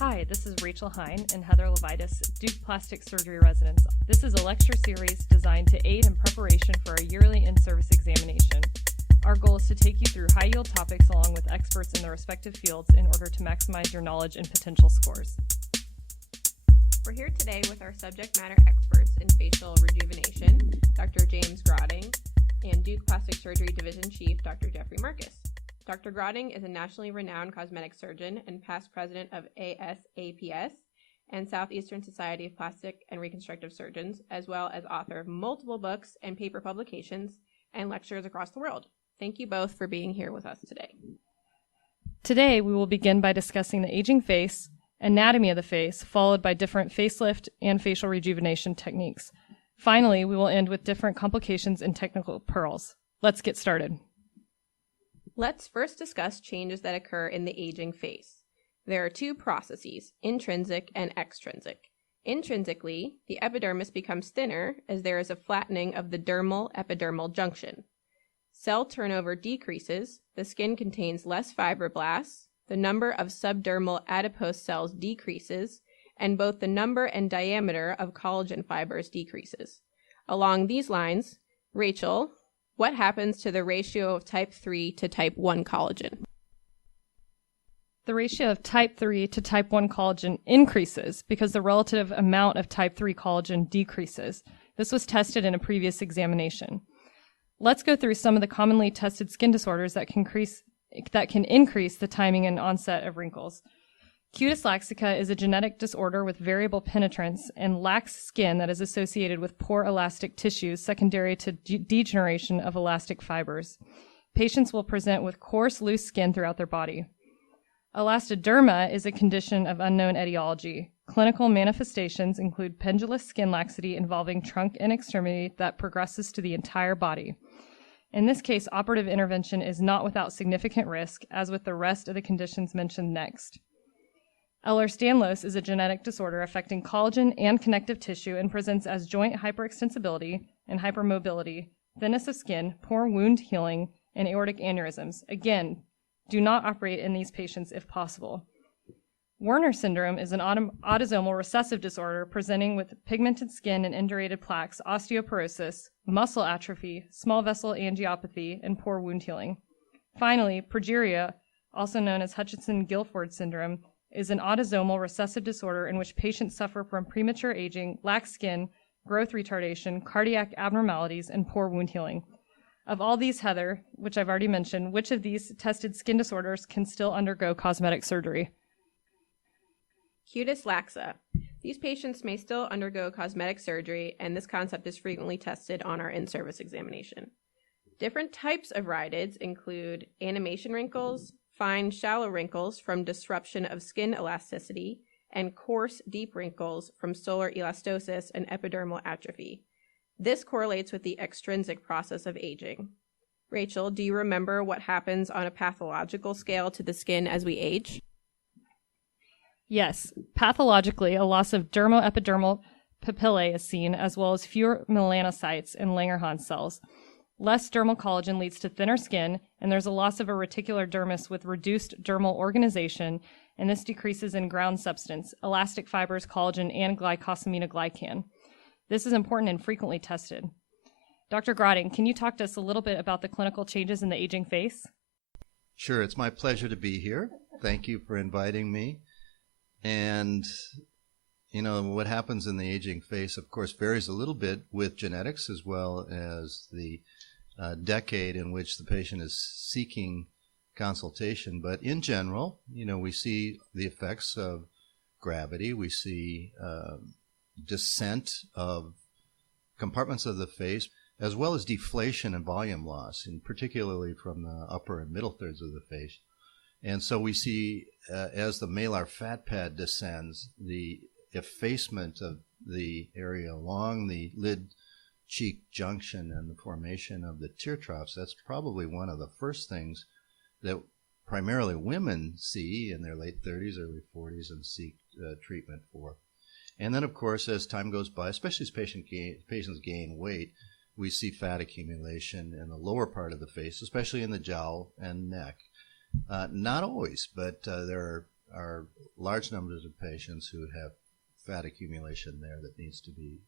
Hi, this is Rachel Hine and Heather Levitas, Duke Plastic Surgery residents. This is a lecture series designed to aid in preparation for our yearly in-service examination. Our goal is to take you through high-yield topics along with experts in their respective fields in order to maximize your knowledge and potential scores. We're here today with our subject matter experts in facial rejuvenation, Dr. James Grotting, and Duke Plastic Surgery Division Chief, Dr. Jeffrey Marcus. Dr. Grotting is a nationally renowned cosmetic surgeon and past president of ASAPS and Southeastern Society of Plastic and Reconstructive Surgeons, as well as author of multiple books and paper publications and lectures across the world. Thank you both for being here with us today. Today, we will begin by discussing the aging face, anatomy of the face, followed by different facelift and facial rejuvenation techniques. Finally, we will end with different complications and technical pearls. Let's get started. Let's first discuss changes that occur in the aging face. There are two processes, intrinsic and extrinsic. Intrinsically, the epidermis becomes thinner as there is a flattening of the dermal-epidermal junction. Cell turnover decreases, the skin contains less fibroblasts, the number of subdermal adipose cells decreases, and both the number and diameter of collagen fibers decreases. Along these lines, Rachel, what happens to the ratio of type 3 to type 1 collagen? The ratio of type 3 to type 1 collagen increases because the relative amount of type 3 collagen decreases. This was tested in a previous examination. Let's go through some of the commonly tested skin disorders that can increase the timing and onset of wrinkles. Cutis laxica is a genetic disorder with variable penetrance and lax skin that is associated with poor elastic tissues secondary to degeneration of elastic fibers. Patients will present with coarse, loose skin throughout their body. Elastoderma is a condition of unknown etiology. Clinical manifestations include pendulous skin laxity involving trunk and extremity that progresses to the entire body. In this case, operative intervention is not without significant risk, as with the rest of the conditions mentioned next. Ehlers-Danlos is a genetic disorder affecting collagen and connective tissue and presents as joint hyperextensibility and hypermobility, thinness of skin, poor wound healing, and aortic aneurysms. Again, do not operate in these patients if possible. Werner syndrome is an autosomal recessive disorder presenting with pigmented skin and indurated plaques, osteoporosis, muscle atrophy, small vessel angiopathy, and poor wound healing. Finally, progeria, also known as Hutchinson-Gilford syndrome, is an autosomal recessive disorder in which patients suffer from premature aging, lax skin, growth retardation, cardiac abnormalities, and poor wound healing. Of all these, Heather, which I've already mentioned, which of these tested skin disorders can still undergo cosmetic surgery? Cutis laxa. These patients may still undergo cosmetic surgery, and this concept is frequently tested on our in-service examination. Different types of rhytids include animation wrinkles, fine, shallow wrinkles from disruption of skin elasticity, and coarse, deep wrinkles from solar elastosis and epidermal atrophy. This correlates with the extrinsic process of aging. Rachel, do you remember what happens on a pathological scale to the skin as we age? Yes. Pathologically, a loss of dermoepidermal papillae is seen, as well as fewer melanocytes and Langerhans cells. Less dermal collagen leads to thinner skin, and there's a loss of a reticular dermis with reduced dermal organization, and this decreases in ground substance, elastic fibers, collagen, and glycosaminoglycan. This is important and frequently tested. Dr. Grotting, can you talk to us a little bit about the clinical changes in the aging face? Sure, it's my pleasure to be here. Thank you for inviting me. And what happens in the aging face, of course, varies a little bit with genetics as well as the decade in which the patient is seeking consultation. But in general, we see the effects of gravity. We see descent of compartments of the face, as well as deflation and volume loss, and particularly from the upper and middle thirds of the face. And so we see, as the malar fat pad descends, the effacement of the area along the lid-cheek junction and the formation of the tear troughs. That's probably one of the first things that primarily women see in their late 30s, early 40s, and seek treatment for. And then, of course, as time goes by, especially as patients gain weight, we see fat accumulation in the lower part of the face, especially in the jowl and neck. Not always, but there are large numbers of patients who have fat accumulation there that needs to be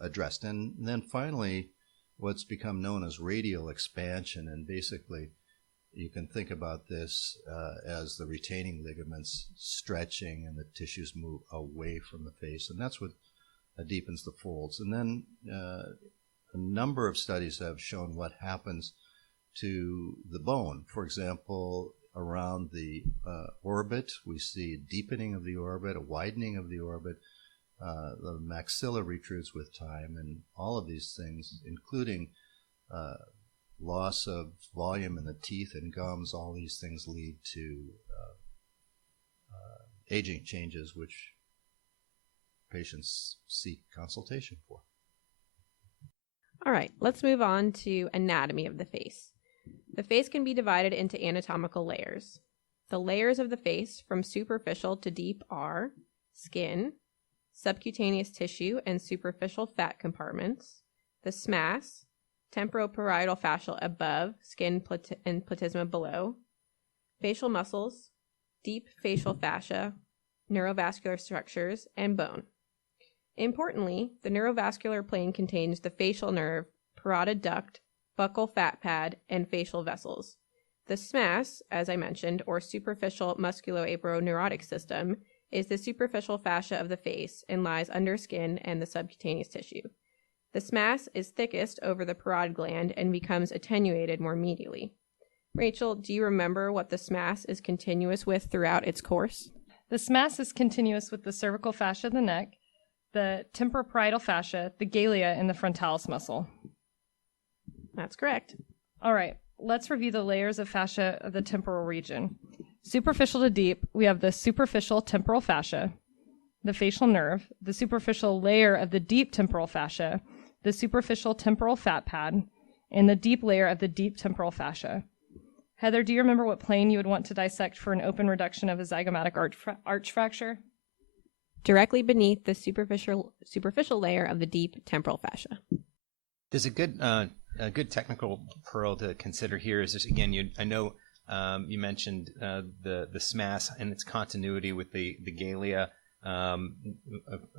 addressed. And then finally, what's become known as radial expansion, and basically you can think about this as the retaining ligaments stretching and the tissues move away from the face, and that's what deepens the folds. And then a number of studies have shown what happens to the bone. For example, around the orbit, we see a deepening of the orbit, a widening of the orbit. The maxilla retrudes with time, and all of these things, including loss of volume in the teeth and gums, all these things lead to aging changes, which patients seek consultation for. All right, let's move on to anatomy of the face. The face can be divided into anatomical layers. The layers of the face from superficial to deep are skin, subcutaneous tissue and superficial fat compartments, the SMAS, temporoparietal fascia above, skin and platysma below, facial muscles, deep facial fascia, neurovascular structures, and bone. Importantly, the neurovascular plane contains the facial nerve, parotid duct, buccal fat pad, and facial vessels. The SMAS, as I mentioned, or superficial musculoaponeurotic system, is the superficial fascia of the face and lies under skin and the subcutaneous tissue. The SMAS is thickest over the parotid gland and becomes attenuated more medially. Rachel, do you remember what the SMAS is continuous with throughout its course? The SMAS is continuous with the cervical fascia of the neck, the temporoparietal fascia, the galea, and the frontalis muscle. That's correct. All right, let's review the layers of fascia of the temporal region. Superficial to deep, we have the superficial temporal fascia, the facial nerve, the superficial layer of the deep temporal fascia, the superficial temporal fat pad, and the deep layer of the deep temporal fascia. Heather, do you remember what plane you would want to dissect for an open reduction of a zygomatic arch fracture? Directly beneath the superficial layer of the deep temporal fascia. There's a good technical pearl to consider here. Is this, again, I know you mentioned the SMAS and its continuity with the galea,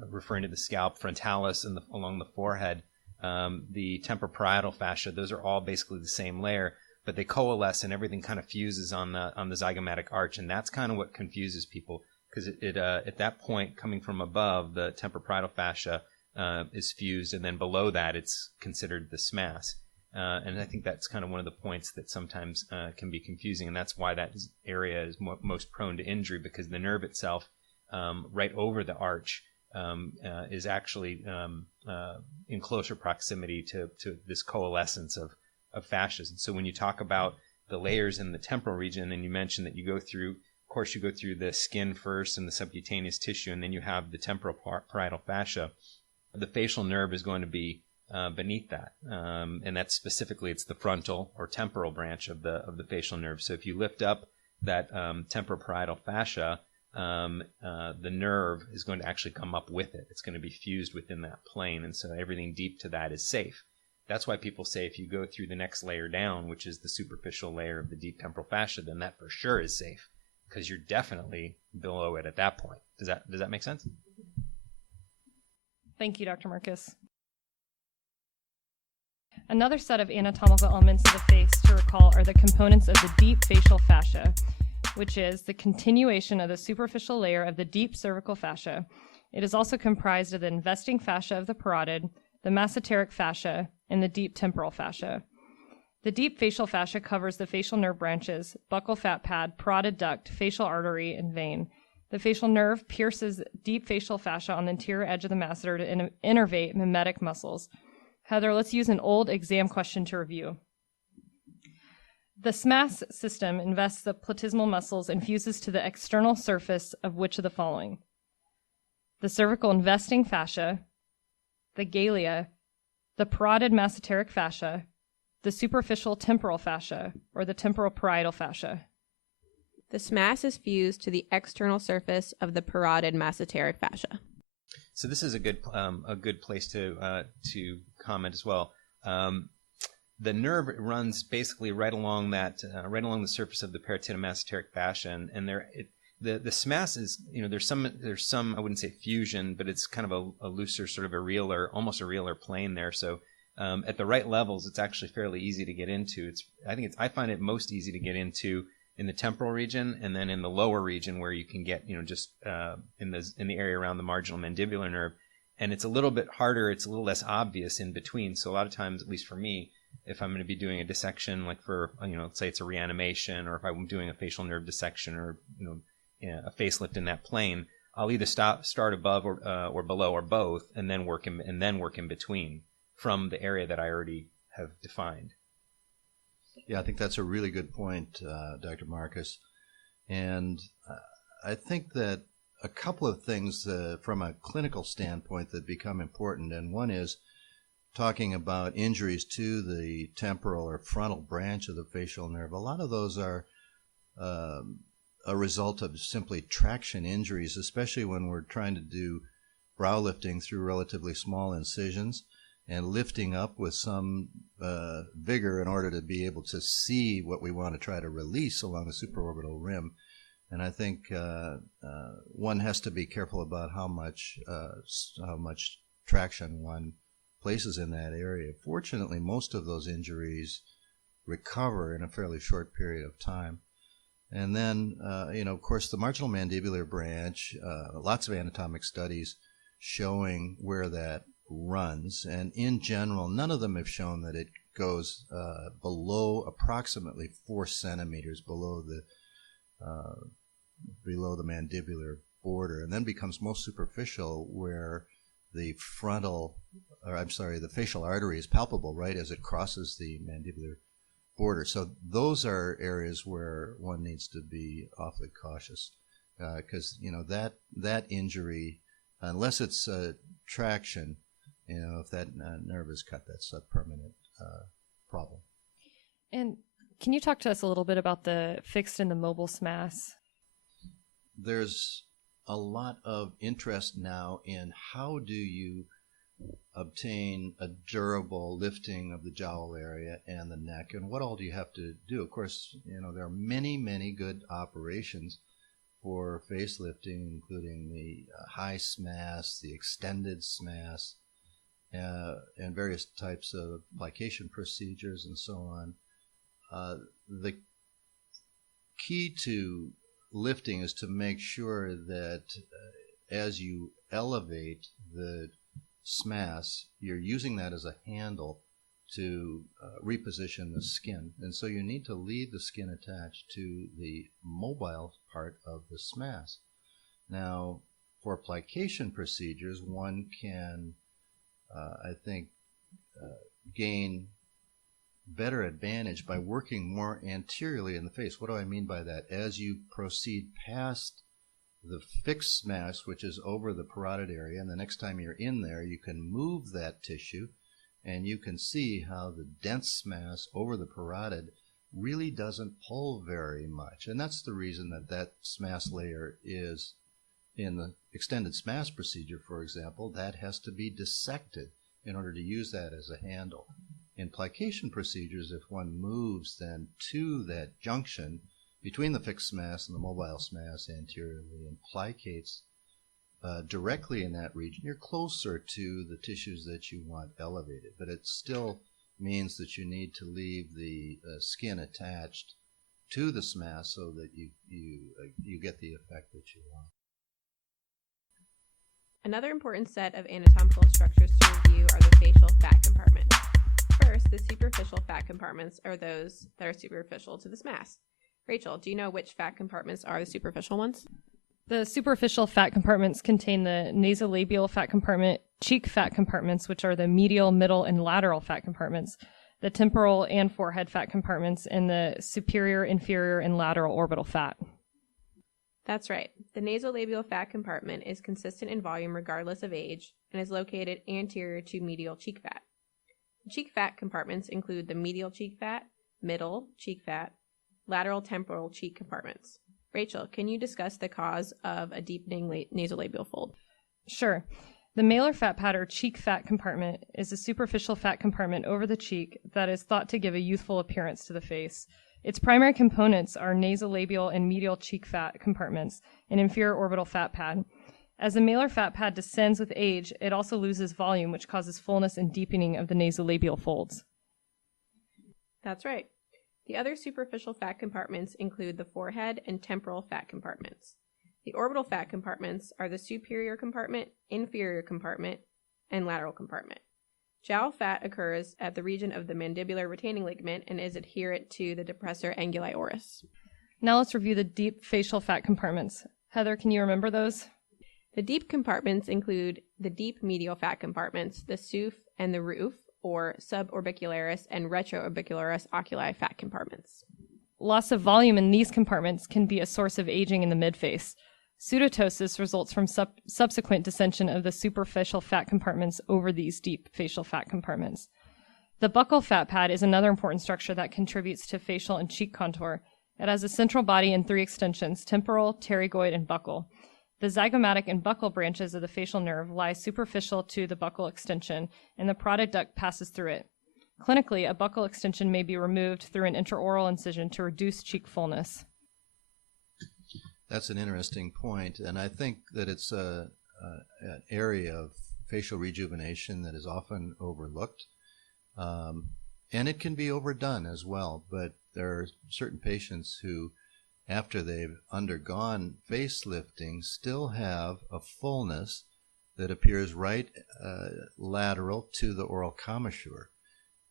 referring to the scalp, frontalis, and along the forehead, the temporoparietal fascia. Those are all basically the same layer, but they coalesce and everything kind of fuses on the zygomatic arch, and that's kind of what confuses people, because it at that point, coming from above, the temporoparietal fascia is fused, and then below that it's considered the SMAS. And I think that's kind of one of the points that sometimes can be confusing, and that's why that area is most prone to injury, because the nerve itself, right over the arch, is actually in closer proximity to this coalescence of fascias. And so when you talk about the layers in the temporal region, and you mentioned that you go through the skin first and the subcutaneous tissue, and then you have the temporoparietal fascia, the facial nerve is going to be beneath that, and that's specifically, it's the frontal or temporal branch of the facial nerve. So if you lift up that temporoparietal fascia, the nerve is going to actually come up with it. It's going to be fused within that plane, and so everything deep to that is safe. That's why people say if you go through the next layer down, which is the superficial layer of the deep temporal fascia, then that for sure is safe, because you're definitely below it at that point. Does that make sense? Thank you, Dr. Marcus. Another set of anatomical elements of the face to recall are the components of the deep facial fascia, which is the continuation of the superficial layer of the deep cervical fascia. It is also comprised of the investing fascia of the parotid, the masseteric fascia, and the deep temporal fascia. The deep facial fascia covers the facial nerve branches, buccal fat pad, parotid duct, facial artery, and vein. The facial nerve pierces deep facial fascia on the anterior edge of the masseter to innervate mimetic muscles. Heather, let's use an old exam question to review. The SMAS system invests the platysmal muscles and fuses to the external surface of which of the following? The cervical investing fascia, the galea, the parotid masseteric fascia, the superficial temporal fascia, or the temporoparietal fascia? The SMAS is fused to the external surface of the parotid masseteric fascia. So this is a good place to comment as well. the nerve runs basically right along that, right along the surface of the parotidal-mesenteric fascia, and the SMAS is, there's some I wouldn't say fusion, but it's kind of a looser sort of almost a realer plane there. So at the right levels, it's actually fairly easy to get into. I find it most easy to get into in the temporal region, and then in the lower region where you can get, just in the area around the marginal mandibular nerve. And it's a little bit harder, it's a little less obvious in between. So a lot of times, at least for me, if I'm going to be doing a dissection, like for, let's say it's a reanimation, or if I'm doing a facial nerve dissection, or, a facelift in that plane, I'll either start above or below or both, and then work in between from the area that I already have defined. Yeah, I think that's a really good point, Dr. Marcus. And I think that a couple of things from a clinical standpoint that become important, and one is talking about injuries to the temporal or frontal branch of the facial nerve. A lot of those are a result of simply traction injuries, especially when we're trying to do brow lifting through relatively small incisions and lifting up with some vigor in order to be able to see what we want to try to release along the supraorbital rim. And I think one has to be careful about how much traction one places in that area. Fortunately, most of those injuries recover in a fairly short period of time. And then, of course, the marginal mandibular branch, lots of anatomic studies showing where that runs. And in general, none of them have shown that it goes below approximately 4 centimeters below the mandibular border, and then becomes most superficial where the facial artery is palpable right as it crosses the mandibular border. So those are areas where one needs to be awfully cautious, because that injury, unless it's traction, if that nerve is cut, that's a permanent problem. And can you talk to us a little bit about the fixed and the mobile SMAS? There's a lot of interest now in how do you obtain a durable lifting of the jowl area and the neck, and what all do you have to do. Of course, there are many, many good operations for facelifting, including the high SMAS, the extended SMAS, and various types of plication procedures and so on. The key to lifting is to make sure that as you elevate the SMAS, you're using that as a handle to reposition the skin. And so you need to leave the skin attached to the mobile part of the SMAS. Now, for plication procedures, one can, gain better advantage by working more anteriorly in the face. What do I mean by that? As you proceed past the fixed SMAS, which is over the parotid area, and the next time you're in there, you can move that tissue, and you can see how the dense SMAS over the parotid really doesn't pull very much. And that's the reason that SMAS layer is, in the extended SMAS procedure, for example, that has to be dissected in order to use that as a handle. In plication procedures, if one moves then to that junction between the fixed SMAS and the mobile SMAS anteriorly and plicates directly in that region, you're closer to the tissues that you want elevated. But it still means that you need to leave the skin attached to the SMAS so that you get the effect that you want. Another important set of anatomical structures to review are the facial fat compartments. First, the superficial fat compartments are those that are superficial to the SMAS. Rachel, do you know which fat compartments are the superficial ones? The superficial fat compartments contain the nasolabial fat compartment, cheek fat compartments, which are the medial, middle, and lateral fat compartments, the temporal and forehead fat compartments, and the superior, inferior, and lateral orbital fat. That's right. The nasolabial fat compartment is consistent in volume regardless of age and is located anterior to medial cheek fat. The cheek fat compartments include the medial cheek fat, middle cheek fat, lateral temporal cheek compartments. Rachel, can you discuss the cause of a deepening nasolabial fold? Sure. The malar fat pad or cheek fat compartment is a superficial fat compartment over the cheek that is thought to give a youthful appearance to the face. Its primary components are nasolabial and medial cheek fat compartments and inferior orbital fat pad. As the malar fat pad descends with age, it also loses volume, which causes fullness and deepening of the nasolabial folds. That's right. The other superficial fat compartments include the forehead and temporal fat compartments. The orbital fat compartments are the superior compartment, inferior compartment, and lateral compartment. Jowl fat occurs at the region of the mandibular retaining ligament and is adherent to the depressor anguli oris. Now let's review the deep facial fat compartments. Heather, can you remember those? The deep compartments include the deep medial fat compartments, the SUF and the roof, or suborbicularis and retroorbicularis oculi fat compartments. Loss of volume in these compartments can be a source of aging in the midface. Pseudotosis results from subsequent descension of the superficial fat compartments over these deep facial fat compartments. The buccal fat pad is another important structure that contributes to facial and cheek contour. It has a central body and 3 extensions, temporal, pterygoid, and buccal. The zygomatic and buccal branches of the facial nerve lie superficial to the buccal extension, and the parotid duct passes through it. Clinically, a buccal extension may be removed through an intraoral incision to reduce cheek fullness. That's an interesting point, and I think that it's an area of facial rejuvenation that is often overlooked, and it can be overdone as well, but there are certain patients who, after they've undergone facelifting, still have a fullness that appears right lateral to the oral commissure.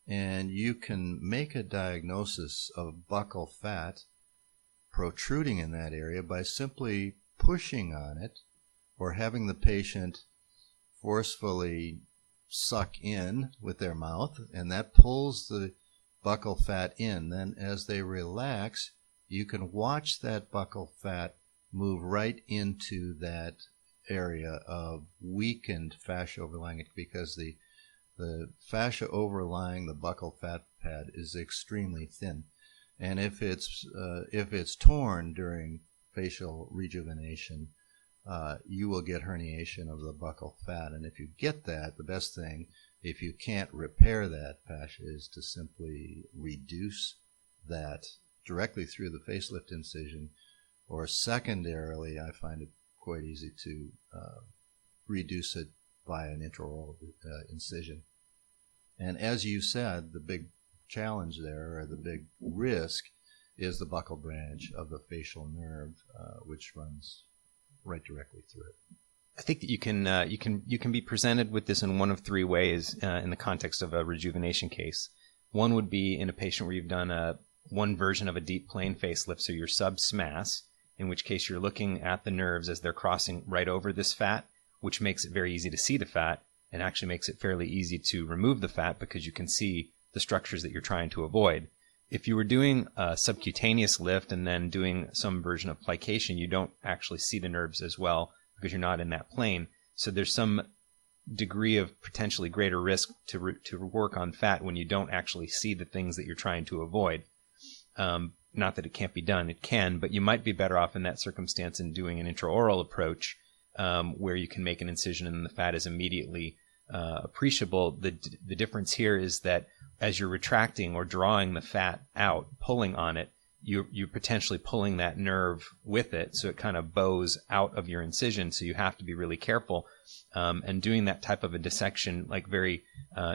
And you can make a diagnosis of buccal fat protruding in that area by simply pushing on it or having the patient forcefully suck in with their mouth, and that pulls the buccal fat in. Then as they relax, you can watch that buccal fat move right into that area of weakened fascia overlying it, because the fascia overlying the buccal fat pad is extremely thin. And if it's torn during facial rejuvenation, you will get herniation of the buccal fat. And if you get that, the best thing, if you can't repair that fascia, is to simply reduce that directly through the facelift incision, or secondarily, I find it quite easy to reduce it by an intraoral incision. And as you said, the big challenge there, or the big risk, is the buccal branch of the facial nerve, which runs right directly through it. I think that you can be presented with this in one of 3 ways in the context of a rejuvenation case. One would be in a patient where you've done one version of a deep plane facelift, so you're sub-SMAS, in which case you're looking at the nerves as they're crossing right over this fat, which makes it very easy to see the fat, and actually makes it fairly easy to remove the fat because you can see the structures that you're trying to avoid. If you were doing a subcutaneous lift and then doing some version of plication, you don't actually see the nerves as well because you're not in that plane. So there's some degree of potentially greater risk to work on fat when you don't actually see the things that you're trying to avoid. Not that it can't be done, it can, but you might be better off in that circumstance in doing an intraoral approach where you can make an incision and the fat is immediately appreciable. The difference here is that as you're retracting or drawing the fat out, pulling on it, you're potentially pulling that nerve with it, so it kind of bows out of your incision. So you have to be really careful, and doing that type of a dissection, like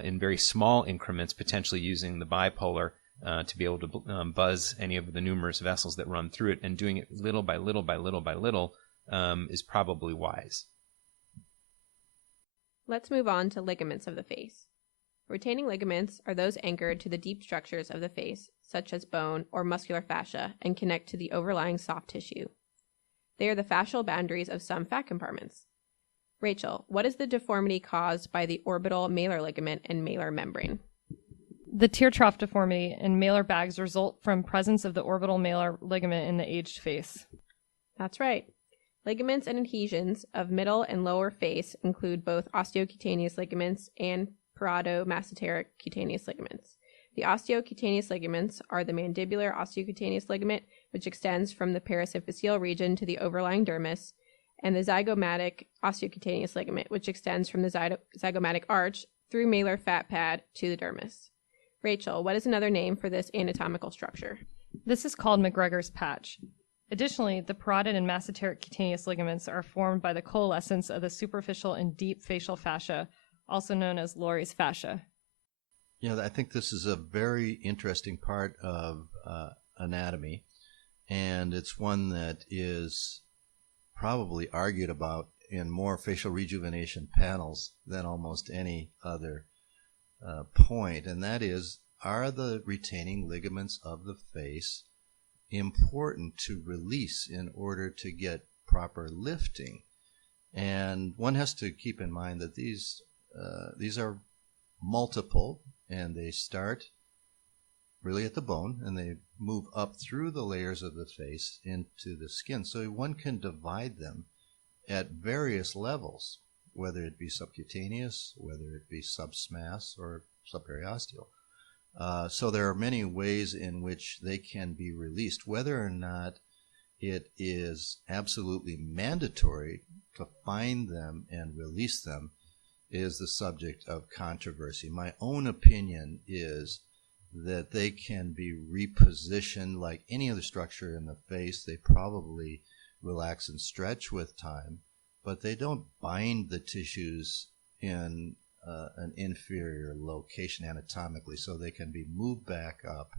in very small increments, potentially using the bipolar to be able to buzz any of the numerous vessels that run through it, and doing it little by little by little by little is probably wise. Let's move on to ligaments of the face. Retaining ligaments are those anchored to the deep structures of the face, such as bone or muscular fascia, and connect to the overlying soft tissue. They are the fascial boundaries of some fat compartments. Rachel, what is the deformity caused by the orbital malar ligament and malar membrane? The tear trough deformity and malar bags result from presence of the orbital malar ligament in the aged face. That's right. Ligaments and adhesions of middle and lower face include both osteocutaneous ligaments and parodomasseteric cutaneous ligaments. The osteocutaneous ligaments are the mandibular osteocutaneous ligament, which extends from the parasymphyseal region to the overlying dermis, and the zygomatic osteocutaneous ligament, which extends from the zygomatic arch through malar fat pad to the dermis. Rachel, what is another name for this anatomical structure? This is called McGregor's patch. Additionally, the parotid and masseteric cutaneous ligaments are formed by the coalescence of the superficial and deep facial fascia, also known as Lori's fascia. Yeah, I think this is a very interesting part of anatomy, and it's one that is probably argued about in more facial rejuvenation panels than almost any other point, and that is, are the retaining ligaments of the face important to release in order to get proper lifting? And one has to keep in mind that these are multiple, and they start really at the bone, and they move up through the layers of the face into the skin. So one can divide them at various levels, whether it be subcutaneous, whether it be subsmass, or subperiosteal. So there are many ways in which they can be released. Whether or not it is absolutely mandatory to find them and release them is the subject of controversy. My own opinion is that they can be repositioned like any other structure in the face. They probably relax and stretch with time, but they don't bind the tissues in an inferior location anatomically, so they can be moved back up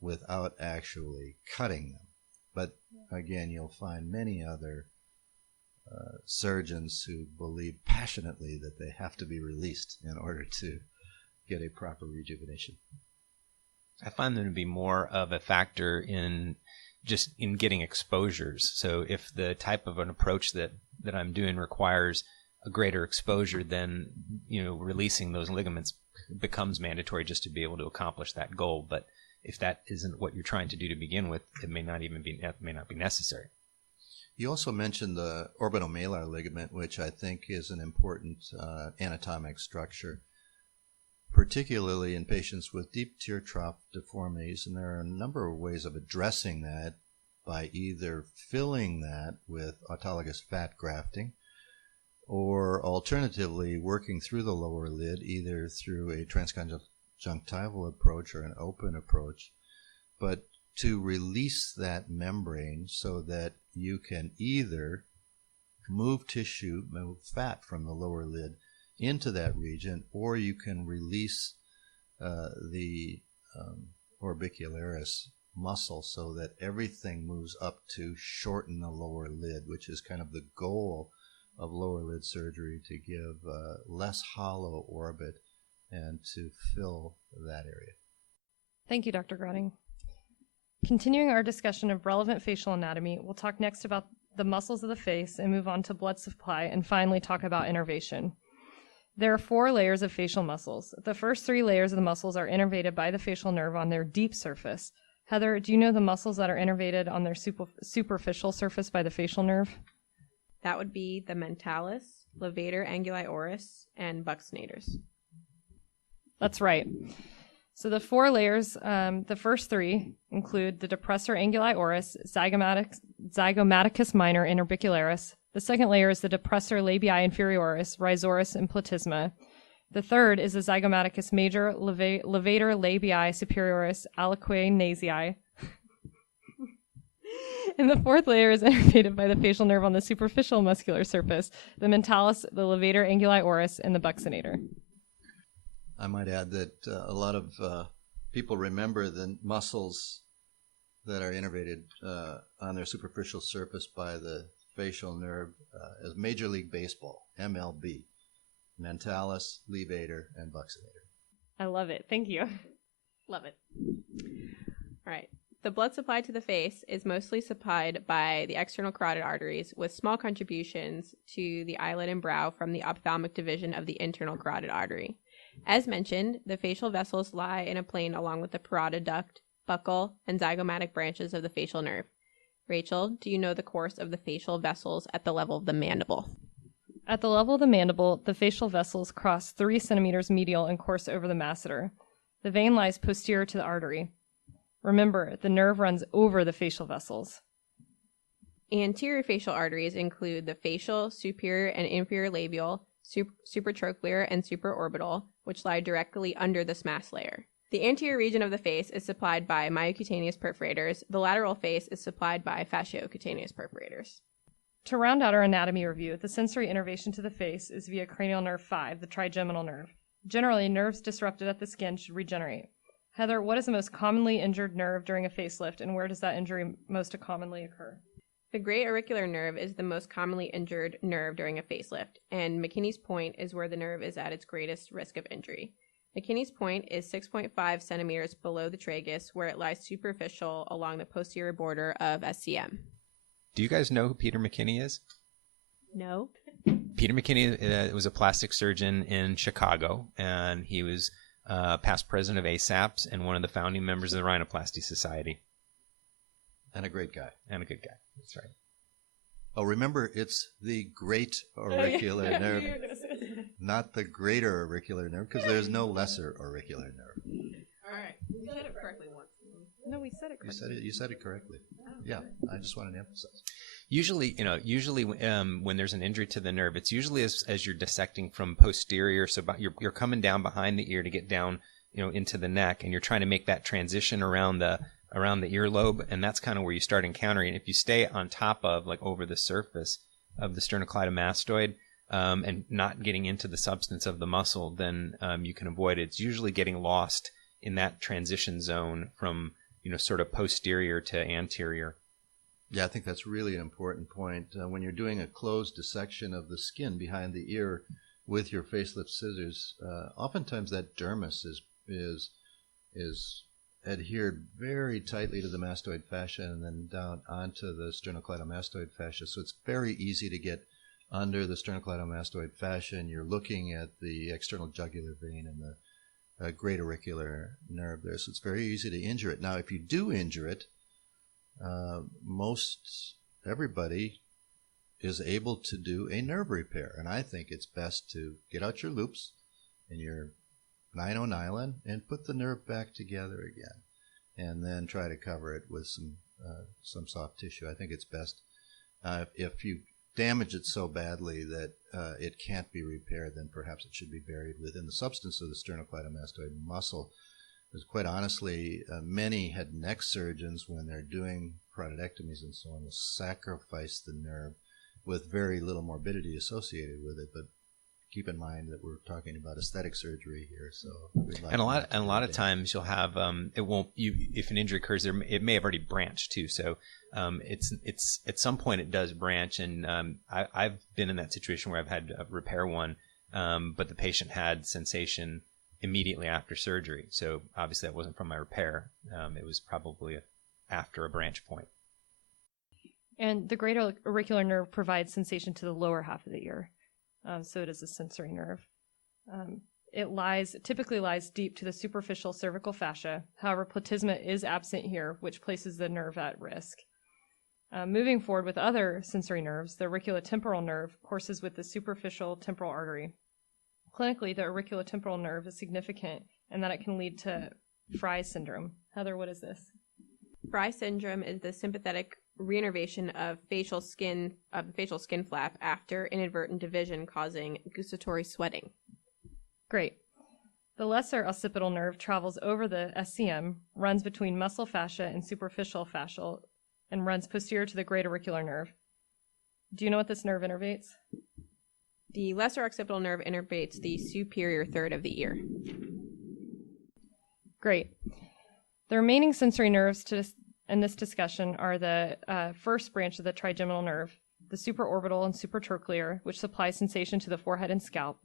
without actually cutting them. But again, you'll find many other surgeons who believe passionately that they have to be released in order to get a proper rejuvenation. I find them to be more of a factor in getting exposures. So if the type of an approach that I'm doing requires a greater exposure, then releasing those ligaments becomes mandatory just to be able to accomplish that goal. But if that isn't what you're trying to do to begin with, it may not be necessary. You also mentioned the orbitomalar ligament, which I think is an important anatomic structure, particularly in patients with deep tear trough deformities. And there are a number of ways of addressing that by either filling that with autologous fat grafting, or alternatively working through the lower lid, either through a transconjunctival approach or an open approach, but to release that membrane so that you can either move fat from the lower lid into that region, or you can release the orbicularis muscle so that everything moves up to shorten the lower lid, which is kind of the goal of lower lid surgery, to give less hollow orbit and to fill that area. Thank you, Dr. Grotting. Continuing our discussion of relevant facial anatomy, we'll talk next about the muscles of the face and move on to blood supply, and finally talk about innervation. There are 4 layers of facial muscles. The first 3 layers of the muscles are innervated by the facial nerve on their deep surface. Heather, do you know the muscles that are innervated on their superficial surface by the facial nerve? That would be the mentalis, levator anguli oris, and buccinators. That's right. So the 4 layers, the first 3 include the depressor anguli oris, zygomaticus minor, and orbicularis. The second layer is the depressor labii inferioris, rhizoris, and platysma. The third is the zygomaticus major, levator labii superioris, aliquae nasii. And the fourth layer is innervated by the facial nerve on the superficial muscular surface, the mentalis, the levator anguli oris, and the buccinator. I might add that a lot of people remember the muscles that are innervated on their superficial surface by the facial nerve as Major League Baseball, MLB, mentalis, levator, and buccinator. I love it. Thank you. Love it. All right. The blood supply to the face is mostly supplied by the external carotid arteries, with small contributions to the eyelid and brow from the ophthalmic division of the internal carotid artery. As mentioned, the facial vessels lie in a plane along with the parotid duct, buccal, and zygomatic branches of the facial nerve. Rachel, do you know the course of the facial vessels at the level of the mandible? At the level of the mandible, the facial vessels cross 3 centimeters medial and course over the masseter. The vein lies posterior to the artery. Remember, the nerve runs over the facial vessels. Anterior facial arteries include the facial, superior and inferior labial, supratrochlear, and supraorbital, which lie directly under the SMAS layer. The anterior region of the face is supplied by myocutaneous perforators. The lateral face is supplied by fasciocutaneous perforators. To round out our anatomy review, the sensory innervation to the face is via cranial nerve 5, the trigeminal nerve. Generally, nerves disrupted at the skin should regenerate. Heather, what is the most commonly injured nerve during a facelift, and where does that injury most commonly occur? The great auricular nerve is the most commonly injured nerve during a facelift, and McKinney's point is where the nerve is at its greatest risk of injury. McKinney's point is 6.5 centimeters below the tragus, where it lies superficial along the posterior border of SCM. Do you guys know who Peter McKinney is? No. Peter McKinney was a plastic surgeon in Chicago, and he was past president of ASAPS and one of the founding members of the Rhinoplasty Society. And a great guy. And a good guy. That's right. Oh, remember, it's the great auricular nerve, not the greater auricular nerve, because there's no lesser auricular nerve. All right. You said it correctly once. No, we said it correctly. You said it correctly. Yeah, I just wanted to emphasize. Usually when there's an injury to the nerve, it's usually as you're dissecting from posterior, so you're coming down behind the ear to get down, into the neck, and you're trying to make that transition around the earlobe, and that's kind of where you start encountering. If you stay on top of, like, over the surface of the sternocleidomastoid, and not getting into the substance of the muscle, then you can avoid it. It's usually getting lost in that transition zone from, sort of posterior to anterior. Yeah, I think that's really an important point. When you're doing a closed dissection of the skin behind the ear with your facelift scissors, oftentimes that dermis is adhered very tightly to the mastoid fascia and then down onto the sternocleidomastoid fascia. So it's very easy to get under the sternocleidomastoid fascia, and you're looking at the external jugular vein and the great auricular nerve there. So it's very easy to injure it. Now, if you do injure it, most everybody is able to do a nerve repair. And I think it's best to get out your loops and your 9-0 nylon and put the nerve back together again, and then try to cover it with some soft tissue. I think it's best. If you damage it so badly that it can't be repaired, then perhaps it should be buried within the substance of the sternocleidomastoid muscle. Because quite honestly, many head and neck surgeons, when they're doing parotidectomies and so on, will sacrifice the nerve with very little morbidity associated with it. But keep in mind that we're talking about aesthetic surgery here, so a lot of times you'll have if an injury occurs there, it may have already branched too. So it's at some point it does branch, and I've been in that situation where I've had to repair one, but the patient had sensation immediately after surgery. So obviously that wasn't from my repair. It was probably after a branch point. And the great auricular nerve provides sensation to the lower half of the ear. So it is a sensory nerve. It typically lies deep to the superficial cervical fascia. However, platysma is absent here, which places the nerve at risk. Moving forward with other sensory nerves, the auriculotemporal nerve courses with the superficial temporal artery. Clinically, the auriculotemporal nerve is significant in that it can lead to Fry syndrome. Heather, what is this? Fry syndrome is the sympathetic reinnervation of facial skin flap after inadvertent division, causing gustatory sweating. Great. The lesser occipital nerve travels over the SCM, runs between muscle fascia and superficial fascia, and runs posterior to the great auricular nerve. Do you know what this nerve innervates? The lesser occipital nerve innervates the superior third of the ear. Great. The remaining sensory nerves in this discussion are the first branch of the trigeminal nerve, the supraorbital and supratrochlear, which supplies sensation to the forehead and scalp.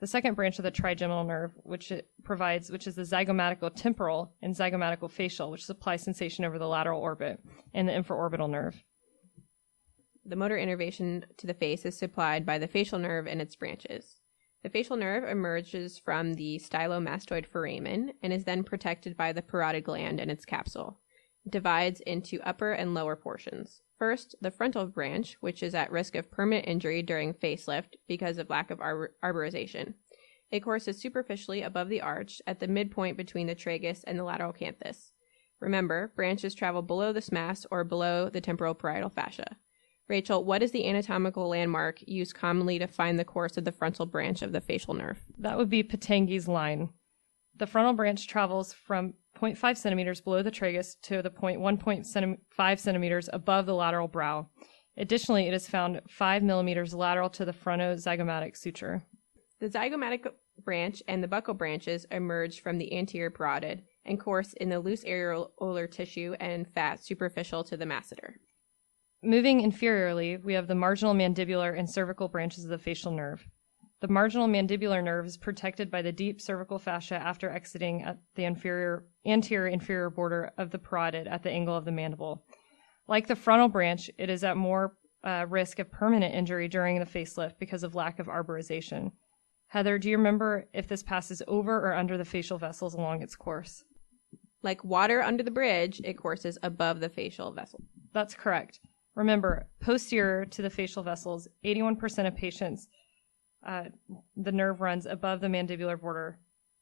The second branch of the trigeminal nerve, which is the zygomatico-temporal and zygomatico-facial, which supplies sensation over the lateral orbit, and the infraorbital nerve. The motor innervation to the face is supplied by the facial nerve and its branches. The facial nerve emerges from the stylomastoid foramen and is then protected by the parotid gland and its capsule. It divides into upper and lower portions. First, the frontal branch, which is at risk of permanent injury during facelift because of lack of arborization. It courses superficially above the arch at the midpoint between the tragus and the lateral canthus. Remember, branches travel below the SMAS or below the temporal parietal fascia. Rachel, what is the anatomical landmark used commonly to find the course of the frontal branch of the facial nerve? That would be Patengi's line. The frontal branch travels from 0.5 centimeters below the tragus to the 1.5 centimeters above the lateral brow. Additionally, it is found 5 millimeters lateral to the frontozygomatic suture. The zygomatic branch and the buccal branches emerge from the anterior parotid and course in the loose areolar tissue and fat superficial to the masseter. Moving inferiorly, we have the marginal mandibular and cervical branches of the facial nerve. The marginal mandibular nerve is protected by the deep cervical fascia after exiting at the anterior-inferior border of the parotid at the angle of the mandible. Like the frontal branch, it is at more risk of permanent injury during the facelift because of lack of arborization. Heather, do you remember if this passes over or under the facial vessels along its course? Like water under the bridge, it courses above the facial vessel. That's correct. Remember, posterior to the facial vessels, 81% of patients, the nerve runs above the mandibular border.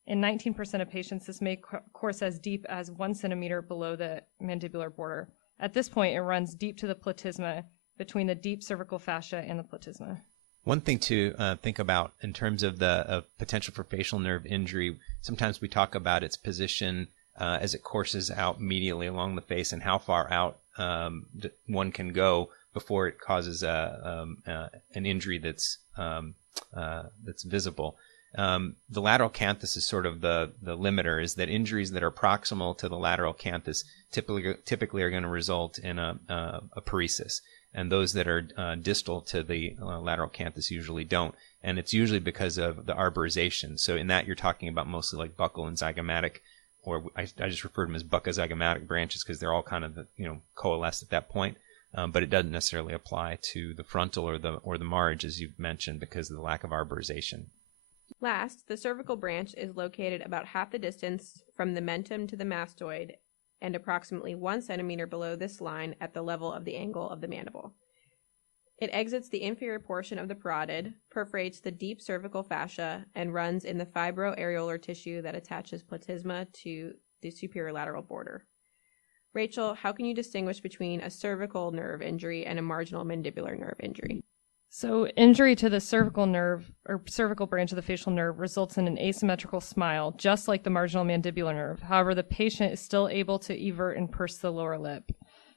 In 19% of patients, this may course as deep as 1 centimeter below the mandibular border. At this point, it runs deep to the platysma, between the deep cervical fascia and the platysma. One thing to think about in terms of the potential for facial nerve injury, sometimes we talk about its position as it courses out medially along the face and how far out one can go before it causes an injury that's visible. The lateral canthus is sort of the limiter, is that injuries that are proximal to the lateral canthus typically are going to result in a paresis, and those that are distal to the lateral canthus usually don't, and it's usually because of the arborization. So in that, you're talking about mostly like buccal and zygomatic, or I just refer to them as buccozygomatic branches because they're all kind of coalesced at that point. But it doesn't necessarily apply to the frontal or the marge, as you've mentioned, because of the lack of arborization. Last, the cervical branch is located about half the distance from the mentum to the mastoid and approximately 1 centimeter below this line at the level of the angle of the mandible. It exits the inferior portion of the parotid, perforates the deep cervical fascia, and runs in the fibroareolar tissue that attaches platysma to the superior lateral border. Rachel, how can you distinguish between a cervical nerve injury and a marginal mandibular nerve injury? So injury to the cervical nerve or cervical branch of the facial nerve results in an asymmetrical smile, just like the marginal mandibular nerve. However, the patient is still able to evert and purse the lower lip.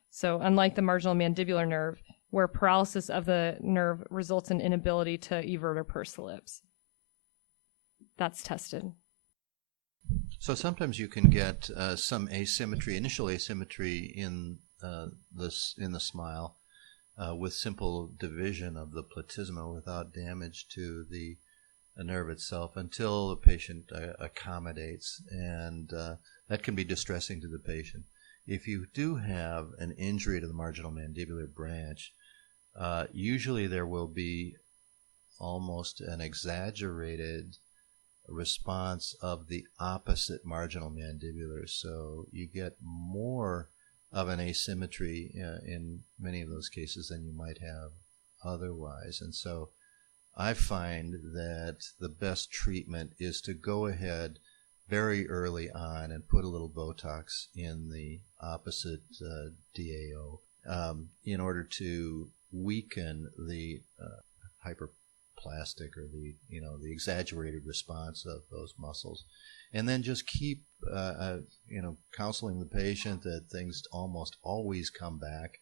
So unlike the marginal mandibular nerve, where paralysis of the nerve results in inability to evert or purse the lips. That's tested. So sometimes you can get some asymmetry, initial asymmetry in the smile with simple division of the platysma without damage to the nerve itself until the patient accommodates, and that can be distressing to the patient. If you do have an injury to the marginal mandibular branch, usually there will be almost an exaggerated response of the opposite marginal mandibular, so you get more of an asymmetry in many of those cases than you might have otherwise. And so I find that the best treatment is to go ahead very early on and put a little Botox in the opposite DAO in order to weaken the hyperplastic or the exaggerated response of those muscles, and then just keep counseling the patient that things almost always come back.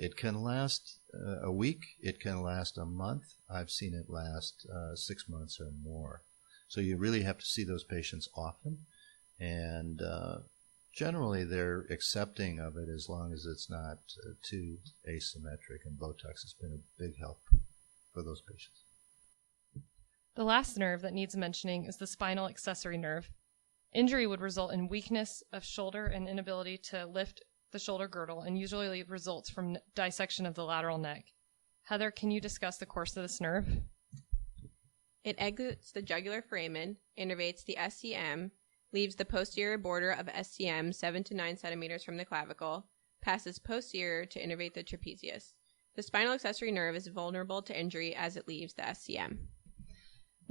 It can last a week, it can last a month. I've seen it last 6 months or more. So you really have to see those patients often, and generally they're accepting of it as long as it's not too asymmetric, and Botox has been a big help for those patients. The last nerve that needs mentioning is the spinal accessory nerve. Injury would result in weakness of shoulder and inability to lift the shoulder girdle, and usually results from dissection of the lateral neck. Heather, can you discuss the course of this nerve? It exits the jugular foramen, innervates the SCM, leaves the posterior border of SCM 7 to 9 centimeters from the clavicle, passes posterior to innervate the trapezius. The spinal accessory nerve is vulnerable to injury as it leaves the SCM.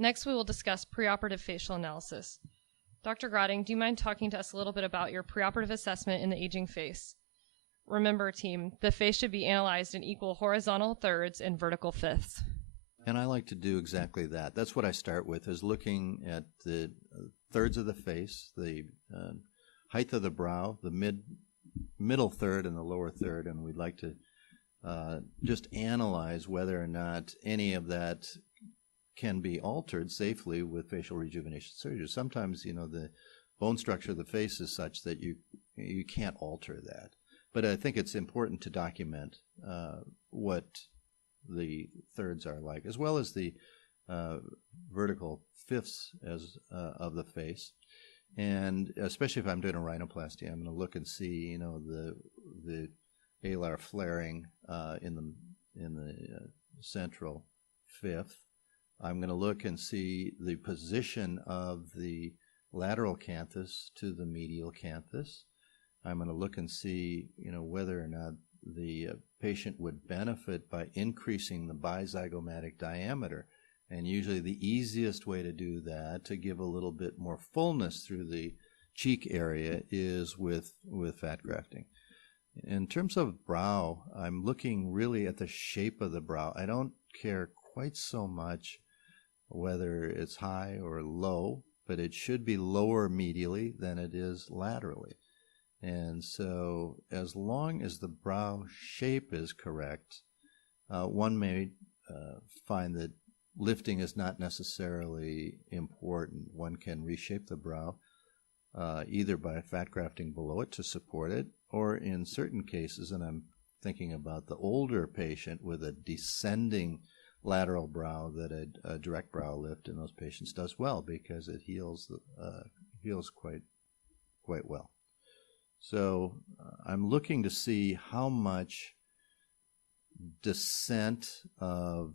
Next, we will discuss preoperative facial analysis. Dr. Grotting, do you mind talking to us a little bit about your preoperative assessment in the aging face? Remember, team, the face should be analyzed in equal horizontal thirds and vertical fifths. And I like to do exactly that. That's what I start with, is looking at the thirds of the face, the height of the brow, the middle third and the lower third, and we'd like to just analyze whether or not any of that can be altered safely with facial rejuvenation surgery. Sometimes, the bone structure of the face is such that you can't alter that. But I think it's important to document what the thirds are like, as well as the vertical fifths of the face. And especially if I'm doing a rhinoplasty, I'm going to look and see, the alar flaring in the central fifth. I'm going to look and see the position of the lateral canthus to the medial canthus. I'm going to look and see, whether or not the patient would benefit by increasing the bizygomatic diameter. And usually the easiest way to do that, to give a little bit more fullness through the cheek area, is with fat grafting. In terms of brow, I'm looking really at the shape of the brow. I don't care quite so much whether it's high or low, but it should be lower medially than it is laterally. And so as long as the brow shape is correct, one may find that lifting is not necessarily important. One can reshape the brow either by fat grafting below it to support it, or in certain cases, and I'm thinking about the older patient with a descending lateral brow, that a direct brow lift in those patients does well because it heals quite well. So I'm looking to see how much descent of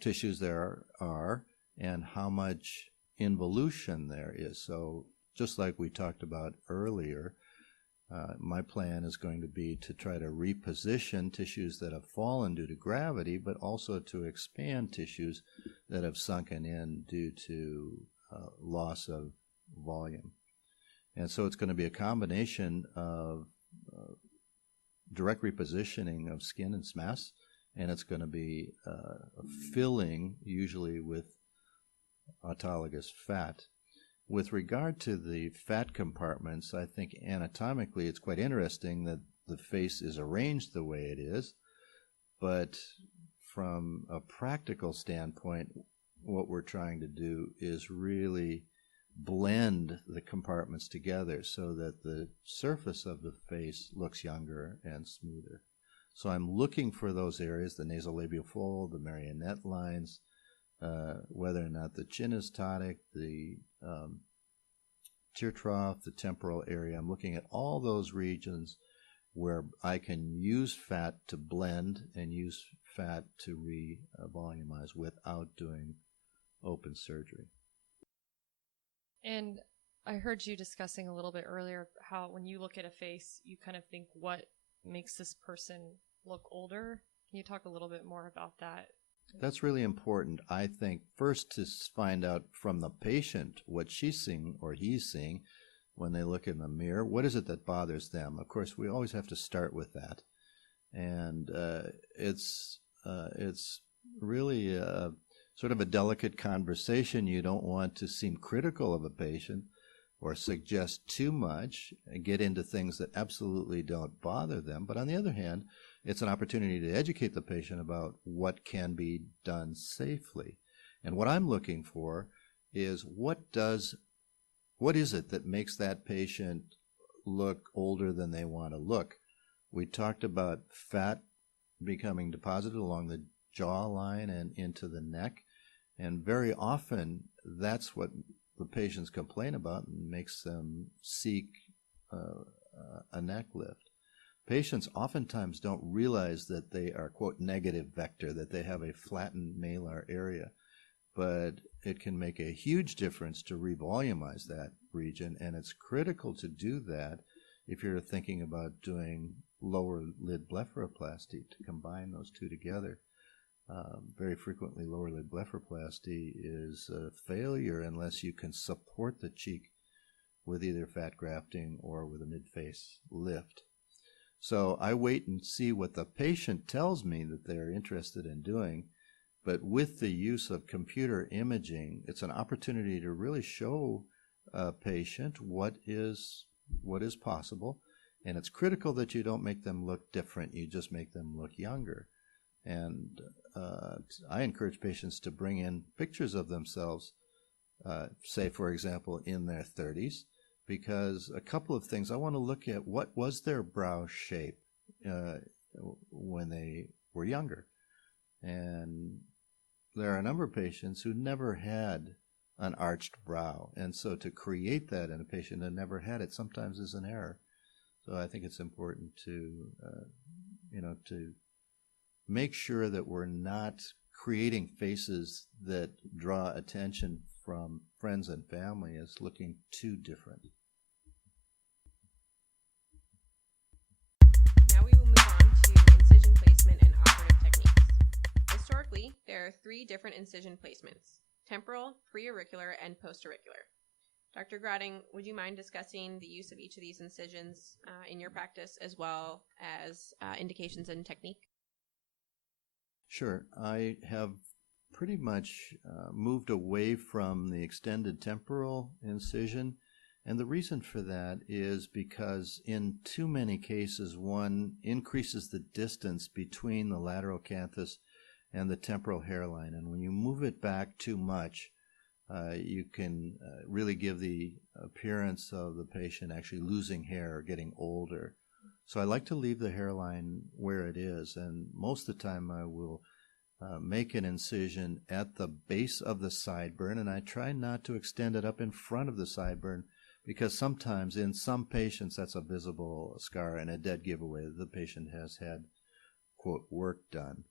tissues there are and how much involution there is. So just like we talked about earlier, my plan is going to be to try to reposition tissues that have fallen due to gravity, but also to expand tissues that have sunken in due to loss of volume. And so it's going to be a combination of direct repositioning of skin and SMAS, and it's going to be filling, usually with autologous fat. With regard to the fat compartments, I think anatomically it's quite interesting that the face is arranged the way it is, but from a practical standpoint, what we're trying to do is really blend the compartments together so that the surface of the face looks younger and smoother. So I'm looking for those areas, the nasolabial fold, the marionette lines, whether or not the chin is ptotic, the tear trough, the temporal area. I'm looking at all those regions where I can use fat to blend and use fat to re-volumize without doing open surgery. And I heard you discussing a little bit earlier how when you look at a face, you kind of think what makes this person look older. Can you talk a little bit more about that? That's really important, I think, first to find out from the patient what she's seeing or he's seeing when they look in the mirror. What is it that bothers them? Of course, we always have to start with that. And it's really sort of a delicate conversation. You don't want to seem critical of a patient or suggest too much and get into things that absolutely don't bother them. But on the other hand, it's an opportunity to educate the patient about what can be done safely. And what I'm looking for is what is it that makes that patient look older than they want to look? We talked about fat becoming deposited along the jawline and into the neck. And very often, that's what the patients complain about and makes them seek a neck lift. Patients oftentimes don't realize that they are, quote, negative vector, that they have a flattened malar area. But it can make a huge difference to revolumize that region, and it's critical to do that if you're thinking about doing lower lid blepharoplasty, to combine those two together. Very frequently, lower lid blepharoplasty is a failure unless you can support the cheek with either fat grafting or with a mid-face lift. So I wait and see what the patient tells me that they're interested in doing. But with the use of computer imaging, it's an opportunity to really show a patient what is possible. And it's critical that you don't make them look different. You just make them look younger. And I encourage patients to bring in pictures of themselves, say, for example, in their 30s, because a couple of things. I want to look at what was their brow shape when they were younger. And there are a number of patients who never had an arched brow. And so to create that in a patient that never had it sometimes is an error. So I think it's important to make sure that we're not creating faces that draw attention from friends and family as looking too different. Now we will move on to incision placement and operative techniques. Historically, there are 3 different incision placements: temporal, preauricular, and postauricular. Dr. Grotting, would you mind discussing the use of each of these incisions in your practice, as well as indications and technique? Sure. I have pretty much moved away from the extended temporal incision, and the reason for that is because in too many cases one increases the distance between the lateral canthus and the temporal hairline, and when you move it back too much, you can really give the appearance of the patient actually losing hair or getting older. So I like to leave the hairline where it is, and most of the time I will make an incision at the base of the sideburn, and I try not to extend it up in front of the sideburn, because sometimes in some patients that's a visible scar and a dead giveaway that the patient has had, quote, work done.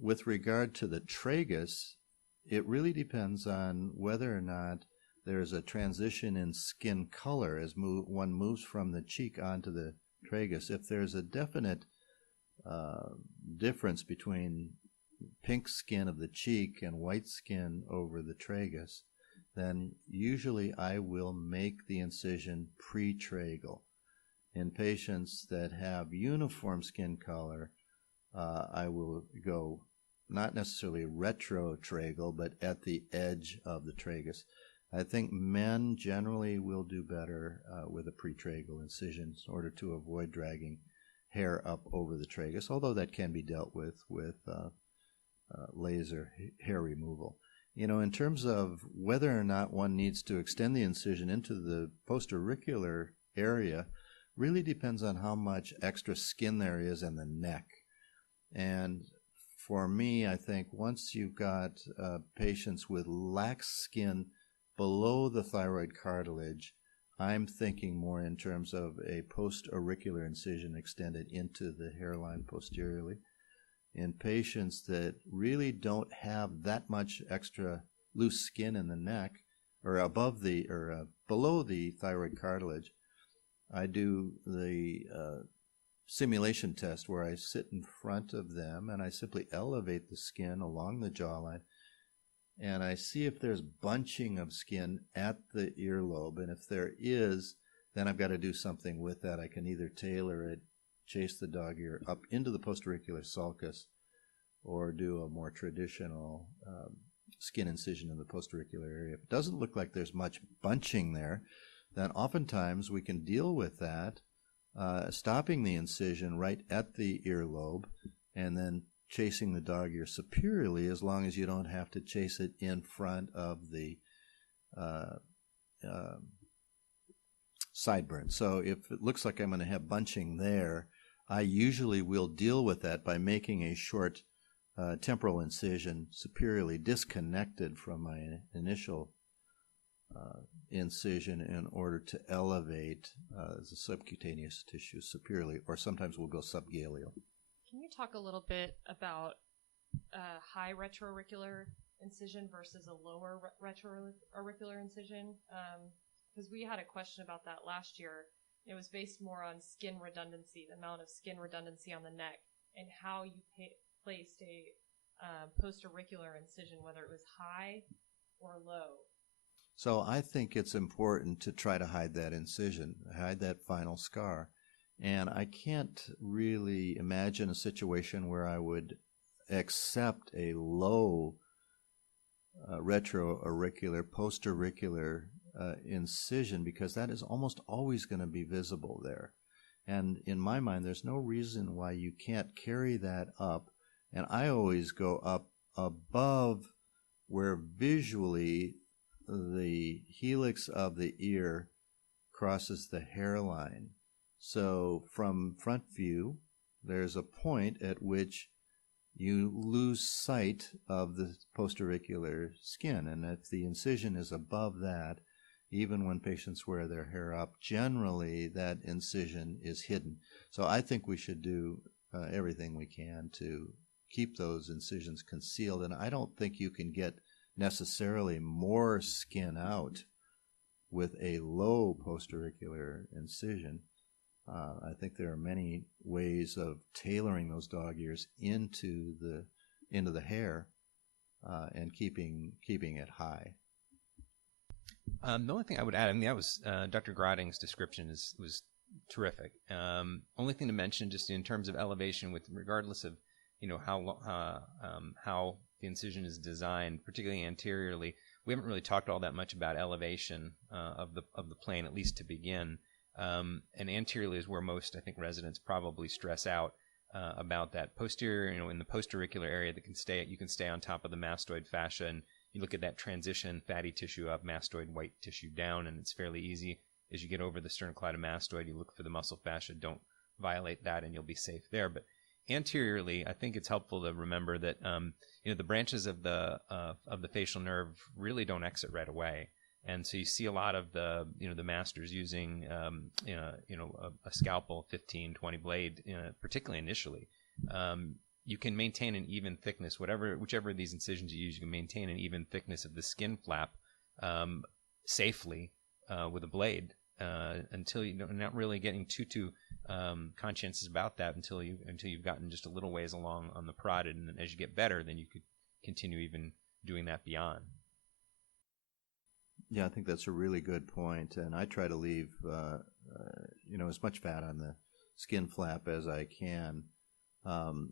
With regard to the tragus, it really depends on whether or not there's a transition in skin color as one moves from the cheek onto the tragus. If there's a definite difference between pink skin of the cheek and white skin over the tragus, then usually I will make the incision pretragal. In patients that have uniform skin color, I will go not necessarily retrotragal, but at the edge of the tragus. I think men generally will do better with a pretragal incision in order to avoid dragging hair up over the tragus, although that can be dealt with laser hair removal. In terms of whether or not one needs to extend the incision into the postauricular area, really depends on how much extra skin there is in the neck. And for me, I think once you've got patients with lax skin below the thyroid cartilage, I'm thinking more in terms of a postauricular incision extended into the hairline posteriorly. In patients that really don't have that much extra loose skin in the neck, or below the thyroid cartilage, I do the simulation test where I sit in front of them and I simply elevate the skin along the jawline, and I see if there's bunching of skin at the earlobe, and if there is, then I've got to do something with that. I can either tailor it, chase the dog ear up into the postauricular sulcus, or do a more traditional skin incision in the postauricular area. If it doesn't look like there's much bunching there, then oftentimes we can deal with that, stopping the incision right at the earlobe and then chasing the dog ear superiorly, as long as you don't have to chase it in front of the sideburn. So if it looks like I'm going to have bunching there, I usually will deal with that by making a short temporal incision superiorly disconnected from my initial incision in order to elevate the subcutaneous tissue superiorly, or sometimes we'll go subgaleal. Can you talk a little bit about high retroauricular incision versus a lower retroauricular incision? Because we had a question about that last year. It was based more on skin redundancy, the amount of skin redundancy on the neck, and how you placed a postauricular incision, whether it was high or low. So I think it's important to try to hide that incision, hide that final scar. And I can't really imagine a situation where I would accept a low retroauricular, postauricular incision, because that is almost always going to be visible there. And in my mind, there's no reason why you can't carry that up. And I always go up above where visually the helix of the ear crosses the hairline. So from front view, there's a point at which you lose sight of the postauricular skin. And if the incision is above that, even when patients wear their hair up, generally that incision is hidden. So I think we should do everything we can to keep those incisions concealed. And I don't think you can get necessarily more skin out with a low postauricular incision. I think there are many ways of tailoring those dog ears into the hair and keeping it high. The only thing I would add, I mean, that was Dr. Grotting's description was terrific. Only thing to mention, just in terms of elevation, with regardless of how the incision is designed, particularly anteriorly, we haven't really talked all that much about elevation of the plane, at least to begin. And anteriorly is where most, I think, residents probably stress out about that posterior, in the postauricular area you can stay on top of the mastoid fascia, and you look at that transition, fatty tissue up, mastoid white tissue down, and it's fairly easy. As you get over the sternocleidomastoid, you look for the muscle fascia, don't violate that, and you'll be safe there. But anteriorly, I think it's helpful to remember that the branches of the facial nerve really don't exit right away. And so you see a lot of the masters using a scalpel, 15, 20 blade, particularly initially. You can maintain an even thickness, whichever of these incisions you use, you can maintain an even thickness of the skin flap safely with a blade until you're not really getting too conscientious about that until you've gotten just a little ways along on the parotid, and then as you get better, then you could continue even doing that beyond. Yeah, I think that's a really good point, and I try to leave as much fat on the skin flap as I can,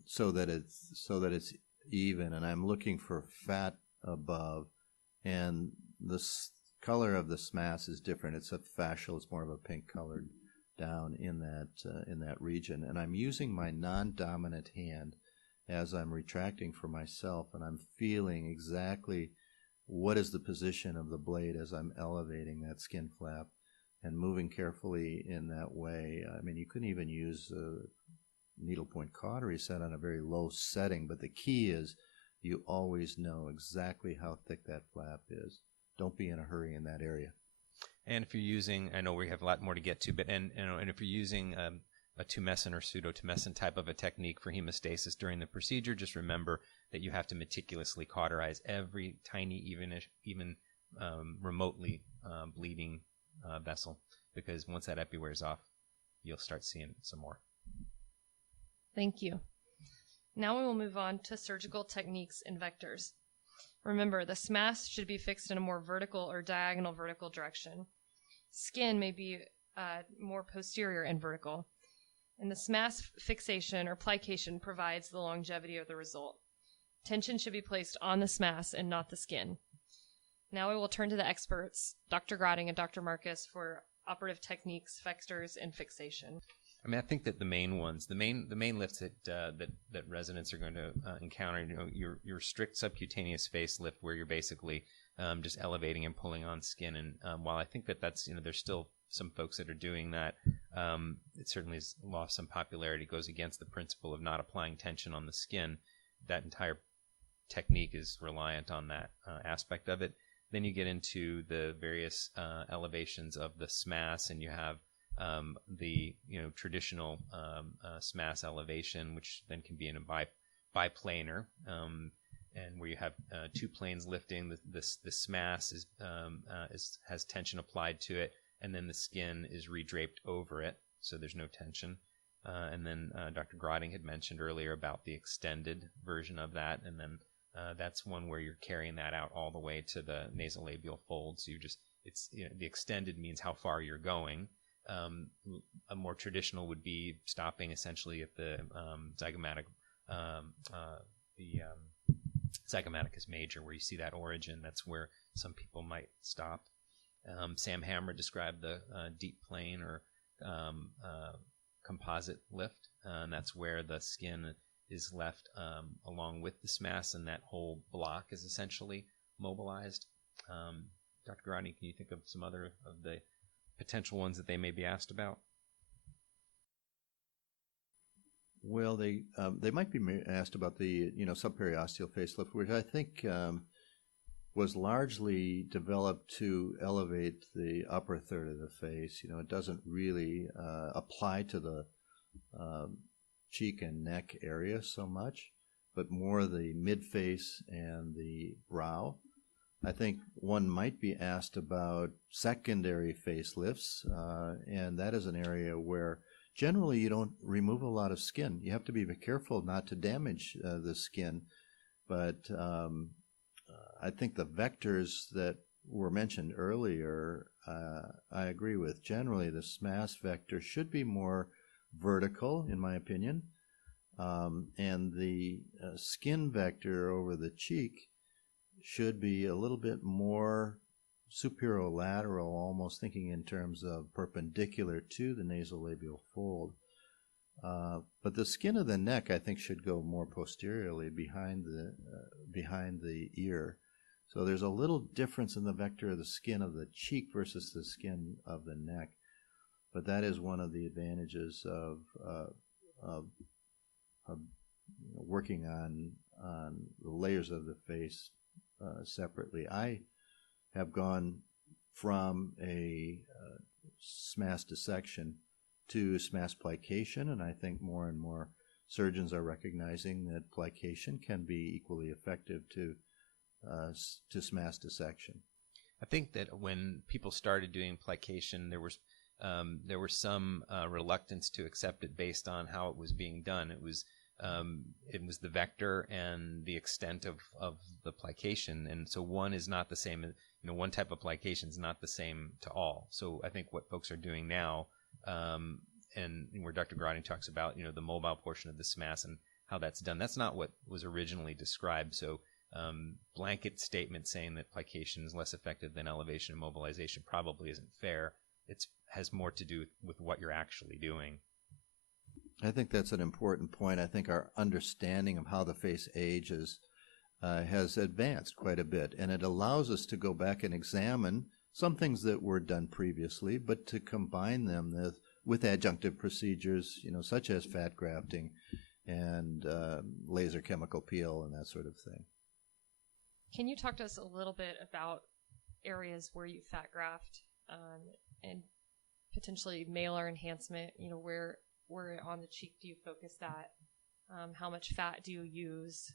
so that it's even. And I'm looking for fat above, and the color of the SMAS is different. It's a fascial; it's more of a pink colored down in that region. And I'm using my non-dominant hand as I'm retracting for myself, and I'm feeling exactly what is the position of the blade as I'm elevating that skin flap and moving carefully in that way. I mean, you couldn't even use a needlepoint cautery set on a very low setting, but the key is you always know exactly how thick that flap is. Don't be in a hurry in that area. And if you're using, I know we have a lot more to get to, but and if you're using a tumescent or pseudotumescent type of a technique for hemostasis during the procedure, just remember that you have to meticulously cauterize every tiny, even remotely bleeding vessel, because once that epi wears off, you'll start seeing some more. Thank you. Now we will move on to surgical techniques and vectors. Remember, the SMAS should be fixed in a more vertical or diagonal vertical direction. Skin may be more posterior and vertical. And the SMAS fixation or plication provides the longevity of the result. Tension should be placed on the SMAS and not the skin. Now I will turn to the experts, Dr. Grotting and Dr. Marcus, for operative techniques, vectors, and fixation. I mean, I think that the main ones, the main lifts that residents are going to encounter, your strict subcutaneous facelift, where you're basically just elevating and pulling on skin. And while I think that's there's still some folks that are doing that, it certainly has lost some popularity. It goes against the principle of not applying tension on the skin. That entire technique is reliant on that aspect of it. Then you get into the various elevations of the SMAS, and you have the traditional SMAS elevation, which then can be in a biplanar, and where you have two planes lifting. The SMAS has tension applied to it, and then the skin is redraped over it, so there's no tension. And then Dr. Grotting had mentioned earlier about the extended version of that, and then that's one where you're carrying that out all the way to the nasolabial fold. So the extended means how far you're going. a more traditional would be stopping essentially at the zygomatic, zygomaticus major, where you see that origin. That's where some people might stop. Sam Hammer described the deep plane or composite lift, and that's where the skin is left along with the SMAS, and that whole block is essentially mobilized. Dr. Grotting, can you think of some other of the potential ones that they may be asked about? Well, they might be asked about the subperiosteal facelift, which I think was largely developed to elevate the upper third of the face. It doesn't really apply to the cheek and neck area so much, but more the mid-face and the brow. I think one might be asked about secondary facelifts, and that is an area where generally you don't remove a lot of skin. You have to be very careful not to damage the skin, but I think the vectors that were mentioned earlier, I agree with. Generally, the SMAS vector should be more vertical, in my opinion, and the skin vector over the cheek should be a little bit more superolateral, almost thinking in terms of perpendicular to the nasolabial fold. But the skin of the neck, I think, should go more posteriorly behind the ear. So there's a little difference in the vector of the skin of the cheek versus the skin of the neck. But that is one of the advantages of working on the layers of the face separately. I have gone from a SMAS dissection to SMAS plication, and I think more and more surgeons are recognizing that plication can be equally effective to SMAS dissection. I think that when people started doing plication, there was some reluctance to accept it based on how it was being done. It was the vector and the extent of the plication, and so one is not the same. One type of plication is not the same to all. So I think what folks are doing now, and where Dr. Grotting talks about the mobile portion of the SMAS and how that's done, that's not what was originally described. So blanket statement saying that plication is less effective than elevation and mobilization probably isn't fair. It has more to do with what you're actually doing. I think that's an important point. I think our understanding of how the face ages has advanced quite a bit, and it allows us to go back and examine some things that were done previously, but to combine them with adjunctive procedures, such as fat grafting and laser chemical peel and that sort of thing. Can you talk to us a little bit about areas where you fat graft and potentially malar enhancement? Where on the cheek do you focus that? How much fat do you use?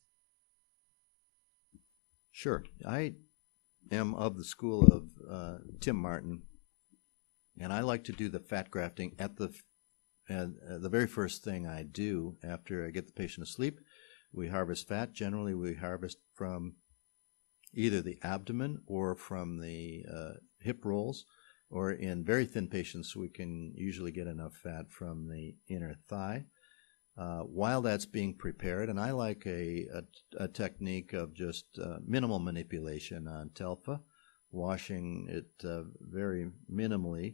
Sure. I am of the school of Tim Martin, and I like to do the fat grafting at the very first thing I do after I get the patient asleep. We harvest fat. Generally, we harvest from either the abdomen or from the hip rolls, or in very thin patients, we can usually get enough fat from the inner thigh. While that's being prepared, and I like a technique of just minimal manipulation on telfa, washing it very minimally,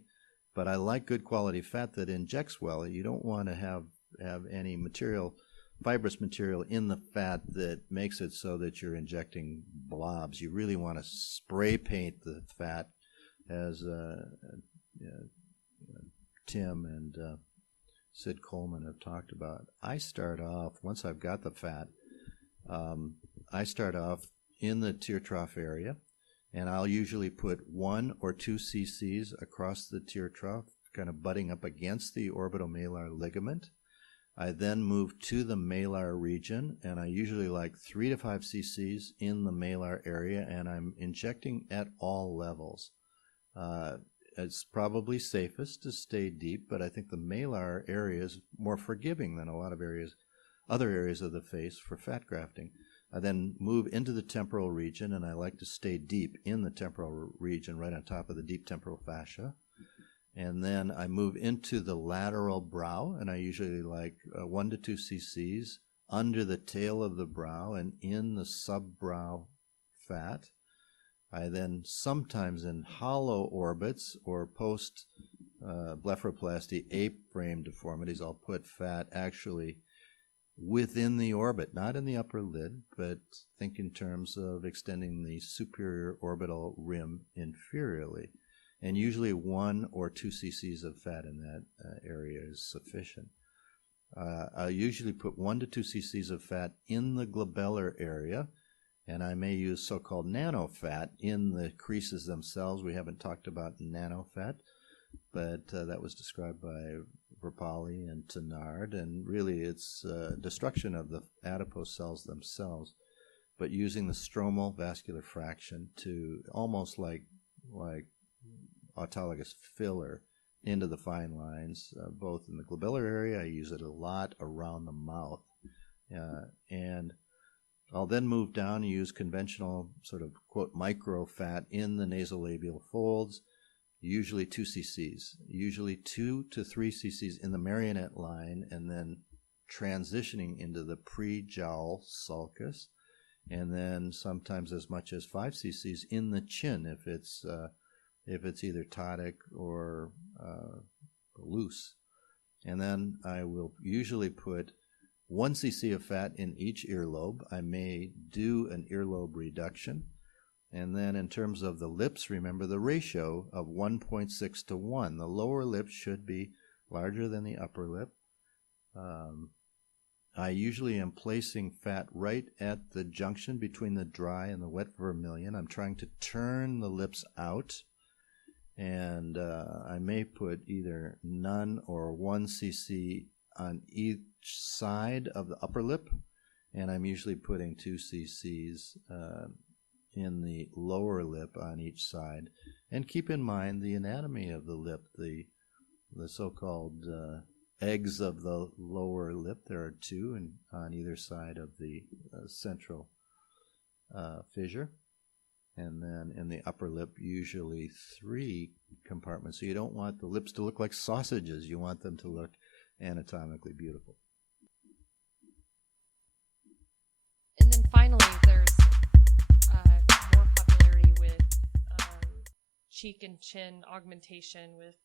but I like good quality fat that injects well. You don't want to have any fibrous material in the fat that makes it so that you're injecting blobs. You really want to spray paint the fat, as Tim and Sid Coleman have talked about. I start off, once I've got the fat, I start off in the tear trough area, and I'll usually put 1 or 2 cc's across the tear trough, kind of butting up against the orbitomalar ligament. I then move to the malar region, and I usually like 3 to 5 cc's in the malar area, and I'm injecting at all levels. It's probably safest to stay deep, but I think the malar area is more forgiving than a lot of other areas of the face for fat grafting. I then move into the temporal region, and I like to stay deep in the temporal region, right on top of the deep temporal fascia. And then I move into the lateral brow, and I usually like 1 to 2 cc's under the tail of the brow and in the subbrow fat. I then sometimes in hollow orbits or post blepharoplasty ape-frame deformities, I'll put fat actually within the orbit, not in the upper lid, but think in terms of extending the superior orbital rim inferiorly. And usually 1 or 2 cc's of fat in that area is sufficient. I usually put 1 to 2 cc's of fat in the glabellar area, and I may use so-called nanofat in the creases themselves. We haven't talked about nanofat, but that was described by Verpali and Thenard, and really it's destruction of the adipose cells themselves, but using the stromal vascular fraction to almost like autologous filler into the fine lines, both in the glabellar area. I use it a lot around the mouth. And I'll then move down and use conventional sort of, quote, micro fat in the nasolabial folds, usually 2 cc's, usually 2 to 3 cc's in the marionette line, and then transitioning into the pre-jowl sulcus, and then sometimes as much as 5 cc's in the chin if it's either ptotic or loose. And then I will usually put 1 cc of fat in each earlobe. I may do an earlobe reduction. And then in terms of the lips, remember the ratio of 1.6 to 1. The lower lip should be larger than the upper lip. I usually am placing fat right at the junction between the dry and the wet vermilion. I'm trying to turn the lips out, and I may put either none or 1 cc on each side of the upper lip, and I'm usually putting 2 cc's in the lower lip on each side. And keep in mind the anatomy of the lip, the so-called eggs of the lower lip. There are 2 on either side of the central fissure. And then in the upper lip, usually 3 compartments. So you don't want the lips to look like sausages. You want them to look anatomically beautiful. And then finally, there's more popularity with cheek and chin augmentation with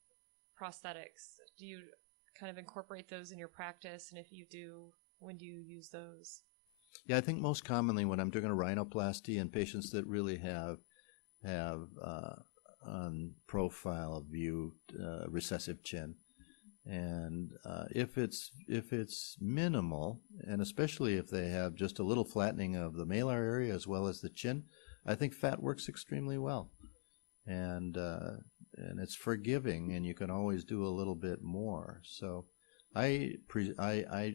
prosthetics. Do you kind of incorporate those in your practice? And if you do, when do you use those? Yeah, I think most commonly when I'm doing a rhinoplasty in patients that really have on profile view recessive chin, and if it's minimal, and especially if they have just a little flattening of the malar area as well as the chin, I think fat works extremely well, and it's forgiving, and you can always do a little bit more. So I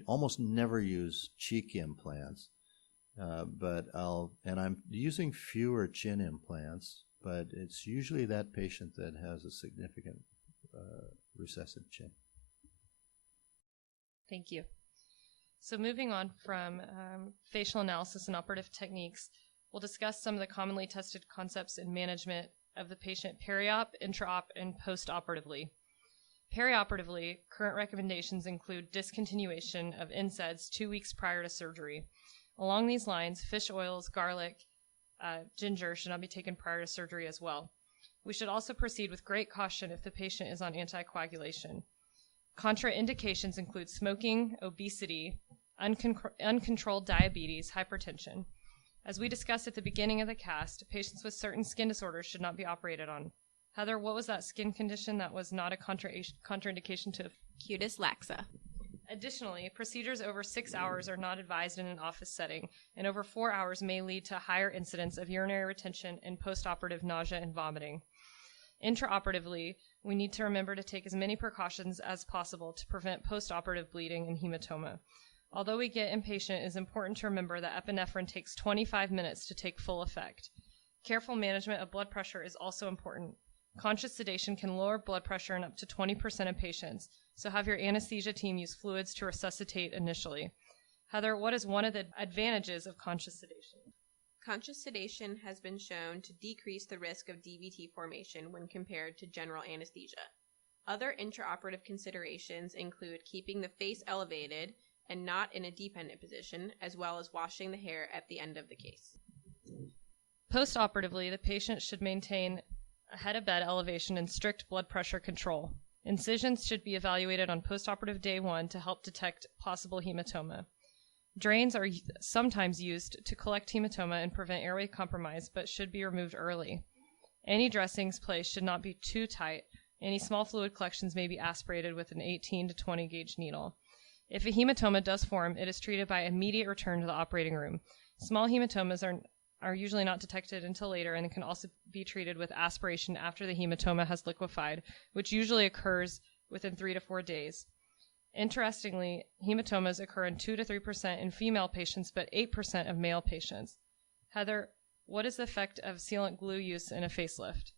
almost never use cheek implants, but I'm using fewer chin implants, but it's usually that patient that has a significant recessive chin. Thank you. So moving on from facial analysis and operative techniques, we'll discuss some of the commonly tested concepts in management of the patient peri-op, intra-op, and post-operatively. Perioperatively, current recommendations include discontinuation of NSAIDs 2 weeks prior to surgery. Along these lines, fish oils, garlic, ginger should not be taken prior to surgery as well. We should also proceed with great caution if the patient is on anticoagulation. Contraindications include smoking, obesity, uncontrolled diabetes, hypertension. As we discussed at the beginning of the cast, patients with certain skin disorders should not be operated on. Heather, what was that skin condition that was not a contraindication to? Cutis laxa. Additionally, procedures over 6 hours are not advised in an office setting, and over 4 hours may lead to higher incidence of urinary retention and postoperative nausea and vomiting. Intraoperatively, we need to remember to take as many precautions as possible to prevent postoperative bleeding and hematoma. Although we get impatient, it is important to remember that epinephrine takes 25 minutes to take full effect. Careful management of blood pressure is also important. Conscious sedation can lower blood pressure in up to 20% of patients, so have your anesthesia team use fluids to resuscitate initially. Heather, what is one of the advantages of conscious sedation? Conscious sedation has been shown to decrease the risk of DVT formation when compared to general anesthesia. Other intraoperative considerations include keeping the face elevated and not in a dependent position, as well as washing the hair at the end of the case. Postoperatively, the patient should maintain a head of bed elevation and strict blood pressure control. Incisions should be evaluated on postoperative day 1 to help detect possible hematoma. Drains are sometimes used to collect hematoma and prevent airway compromise, but should be removed early. Any dressings placed should not be too tight. Any small fluid collections may be aspirated with an 18 to 20 gauge needle. If a hematoma does form, it is treated by immediate return to the operating room. Small hematomas are usually not detected until later and can also be treated with aspiration after the hematoma has liquefied, which usually occurs within 3 to 4 days. Interestingly, hematomas occur in 2 to 3% in female patients, but 8% of male patients. Heather, what is the effect of sealant glue use in a facelift?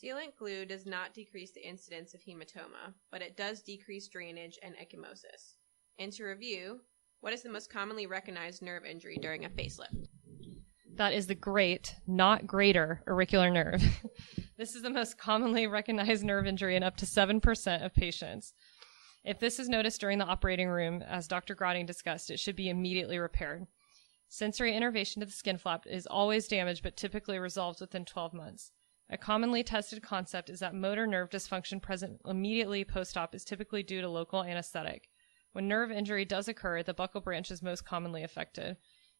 Sealant glue does not decrease the incidence of hematoma, but it does decrease drainage and ecchymosis. And to review, what is the most commonly recognized nerve injury during a facelift? That is the great, not greater, auricular nerve. This is the most commonly recognized nerve injury in up to 7% of patients. If this is noticed during the operating room, as Dr. Grotting discussed, it should be immediately repaired. Sensory innervation to the skin flap is always damaged, but typically resolves within 12 months. A commonly tested concept is that motor nerve dysfunction present immediately post-op is typically due to local anesthetic. When nerve injury does occur, the buccal branch is most commonly affected.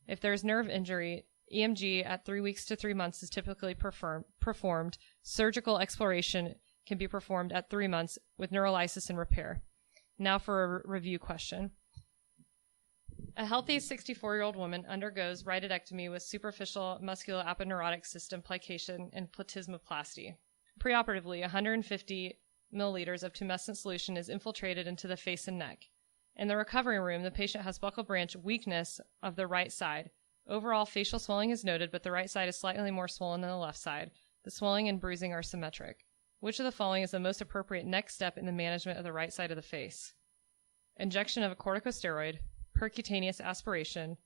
If there is nerve injury, EMG at 3 weeks to 3 months is typically performed. Surgical exploration can be performed at 3 months with neurolysis and repair. Now for a review question. A healthy 64-year-old woman undergoes rhytidectomy with superficial musculoaponeurotic system plication and platysmoplasty. Preoperatively, 150 milliliters of tumescent solution is infiltrated into the face and neck. In the recovery room, the patient has buccal branch weakness of the right side. Overall, facial swelling is noted, but the right side is slightly more swollen than the left side. The swelling and bruising are symmetric. Which of the following is the most appropriate next step in the management of the right side of the face? Injection of a corticosteroid, percutaneous aspiration,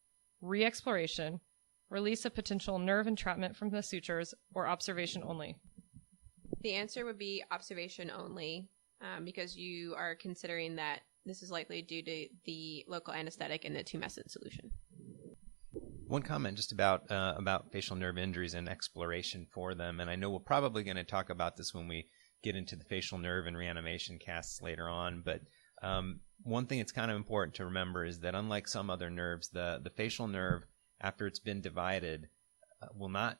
re-exploration, release of potential nerve entrapment from the sutures, or observation only? The answer would be observation only, because you are considering that this is likely due to the local anesthetic and the tumescent solution. One comment just about facial nerve injuries and exploration for them, and I know we're probably going to talk about this when we get into the facial nerve and reanimation casts later on, but one thing it's kind of important to remember is that unlike some other nerves, the facial nerve, after it's been divided, will not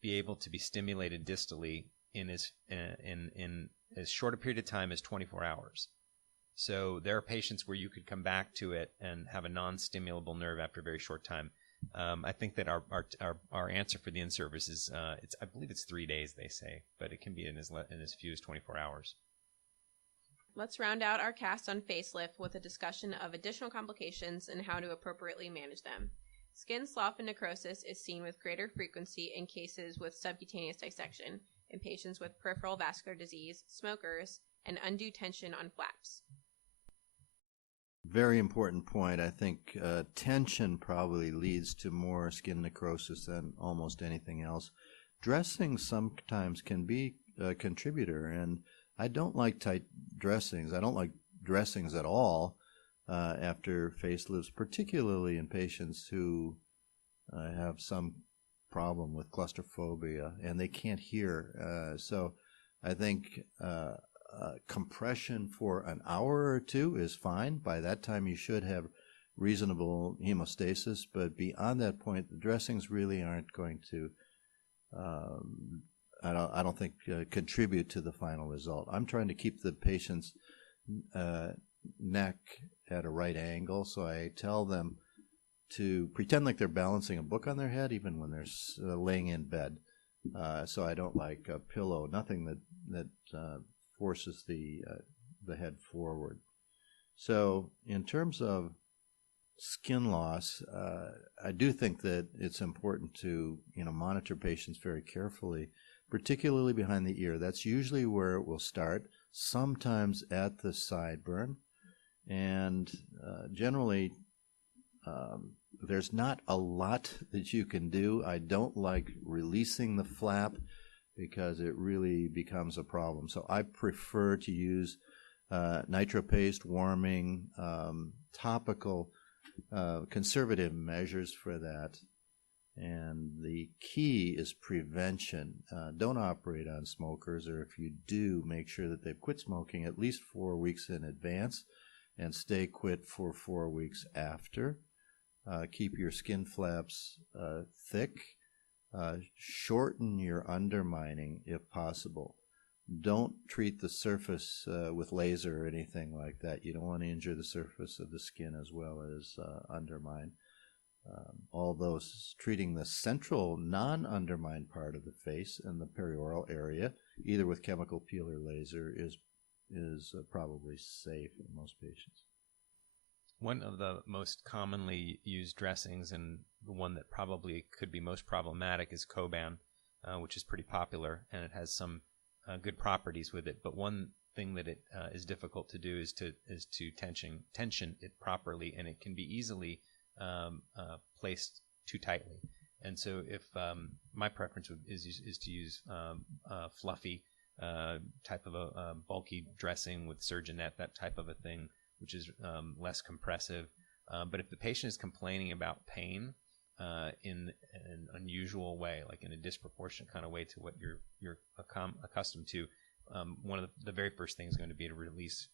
be able to be stimulated distally in as short a period of time as 24 hours. So there are patients where you could come back to it and have a non-stimulable nerve after a very short time. I think that our answer for the in-service is, I believe it's 3 days, they say, but it can be in as few as 24 hours. Let's round out our cast on facelift with a discussion of additional complications and how to appropriately manage them. Skin slough and necrosis is seen with greater frequency in cases with subcutaneous dissection, in patients with peripheral vascular disease, smokers, and undue tension on flaps. Very important point. I think tension probably leads to more skin necrosis than almost anything else. Dressing sometimes can be a contributor, and I don't like tight dressings. I don't like dressings at all after facelifts, particularly in patients who have some problem with claustrophobia and they can't hear. So I think compression for an hour or two is fine. By that time, you should have reasonable hemostasis, but beyond that point, the dressings really aren't going to I don't think contribute to the final result. I'm trying to keep the patient's neck at a right angle, so I tell them to pretend like they're balancing a book on their head even when they're laying in bed. So I don't like a pillow, nothing that forces the head forward. So in terms of skin loss, I do think that it's important to monitor patients very carefully, particularly behind the ear. That's usually where it will start, sometimes at the sideburn. And generally, there's not a lot that you can do. I don't like releasing the flap because it really becomes a problem. So I prefer to use nitro paste, warming, topical, conservative measures for that. And the key is prevention. Don't operate on smokers, or if you do, make sure that they've quit smoking at least 4 weeks in advance and stay quit for 4 weeks after. Keep your skin flaps thick. Shorten your undermining if possible. Don't treat the surface with laser or anything like that. You don't want to injure the surface of the skin as well as undermine. Although treating the central non-undermined part of the face and the perioral area, either with chemical peel or laser, is probably safe in most patients. One of the most commonly used dressings, and the one that probably could be most problematic, is Coban, which is pretty popular, and it has some good properties with it. But one thing that it is difficult to do is to tension it properly, and it can be easily placed too tightly. And so if my preference is to use fluffy type of a bulky dressing with Surgeonette, that type of a thing, which is less compressive. But if the patient is complaining about pain in an unusual way, like in a disproportionate kind of way to what you're accustomed to, one of the very first things is going to be to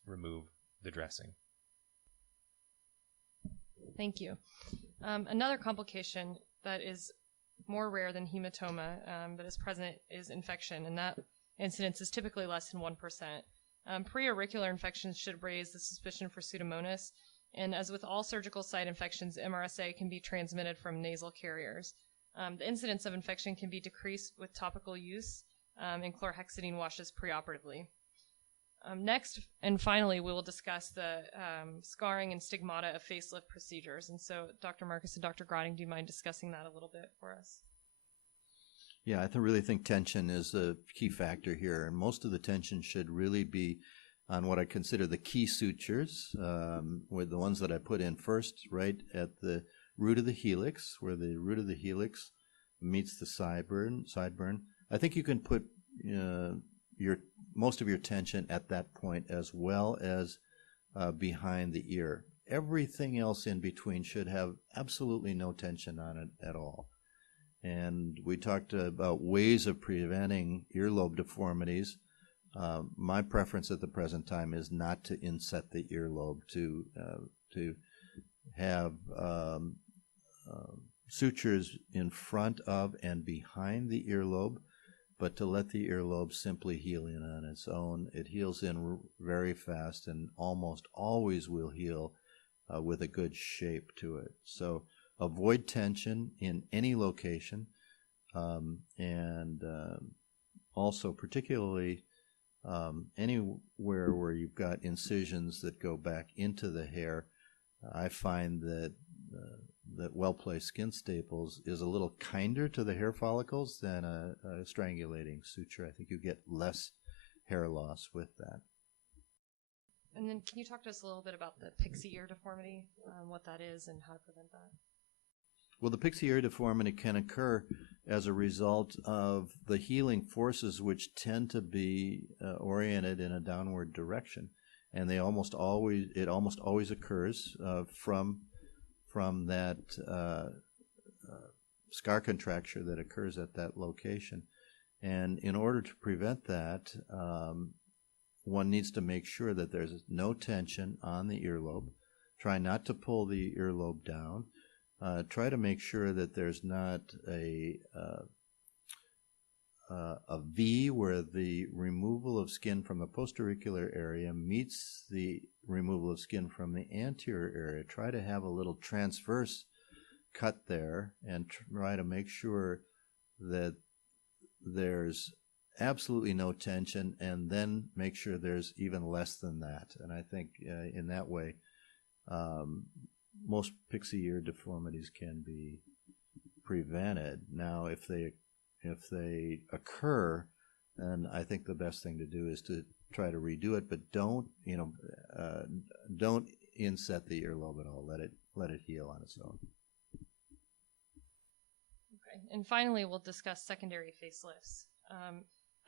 remove the dressing. Thank you. Another complication that is more rare than hematoma but is present is infection, and that incidence is typically less than 1%. Preauricular infections should raise the suspicion for Pseudomonas, and as with all surgical site infections, MRSA can be transmitted from nasal carriers. The incidence of infection can be decreased with topical use, and chlorhexidine washes preoperatively. Next, and finally, we will discuss the scarring and stigmata of facelift procedures. And so, Dr. Marcus and Dr. Grotting, do you mind discussing that a little bit for us? Yeah, I really think tension is a key factor here, and most of the tension should really be on what I consider the key sutures, with the ones that I put in first, right at the root of the helix, where the root of the helix meets the sideburn. I think you can put most of your tension at that point, as well as behind the ear. Everything else in between should have absolutely no tension on it at all. And we talked about ways of preventing earlobe deformities. My preference at the present time is not to inset the earlobe, to have sutures in front of and behind the earlobe, but to let the earlobe simply heal in on its own. It heals in very fast and almost always will heal with a good shape to it. So avoid tension in any location, and also particularly anywhere where you've got incisions that go back into the hair. I find that well-placed skin staples is a little kinder to the hair follicles than a strangulating suture. I think you get less hair loss with that. And then can you talk to us a little bit about the pixie ear deformity, what that is and how to prevent that? Well, the pixie ear deformity can occur as a result of the healing forces, which tend to be oriented in a downward direction, and it almost always occurs from that scar contracture that occurs at that location. And in order to prevent that, one needs to make sure that there's no tension on the earlobe. Try not to pull the earlobe down. Try to make sure that there's not a V where the removal of skin from the postauricular area meets the removal of skin from the anterior area. Try to have a little transverse cut there and try to make sure that there's absolutely no tension, and then make sure there's even less than that. And I think in that way, most pixie ear deformities can be prevented. Now, if they occur, then I think the best thing to do is to try to redo it, but don't inset the earlobe at all. Let it heal on its own. Okay, and finally, we'll discuss secondary facelifts.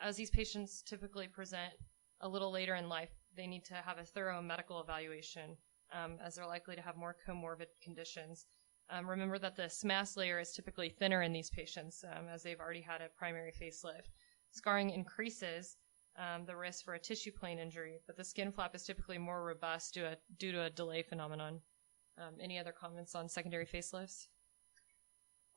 As these patients typically present a little later in life, they need to have a thorough medical evaluation, as they're likely to have more comorbid conditions. Remember that the SMAS layer is typically thinner in these patients, as they've already had a primary facelift. Scarring increases the risk for a tissue plane injury, but the skin flap is typically more robust due to a delay phenomenon. Any other comments on secondary facelifts?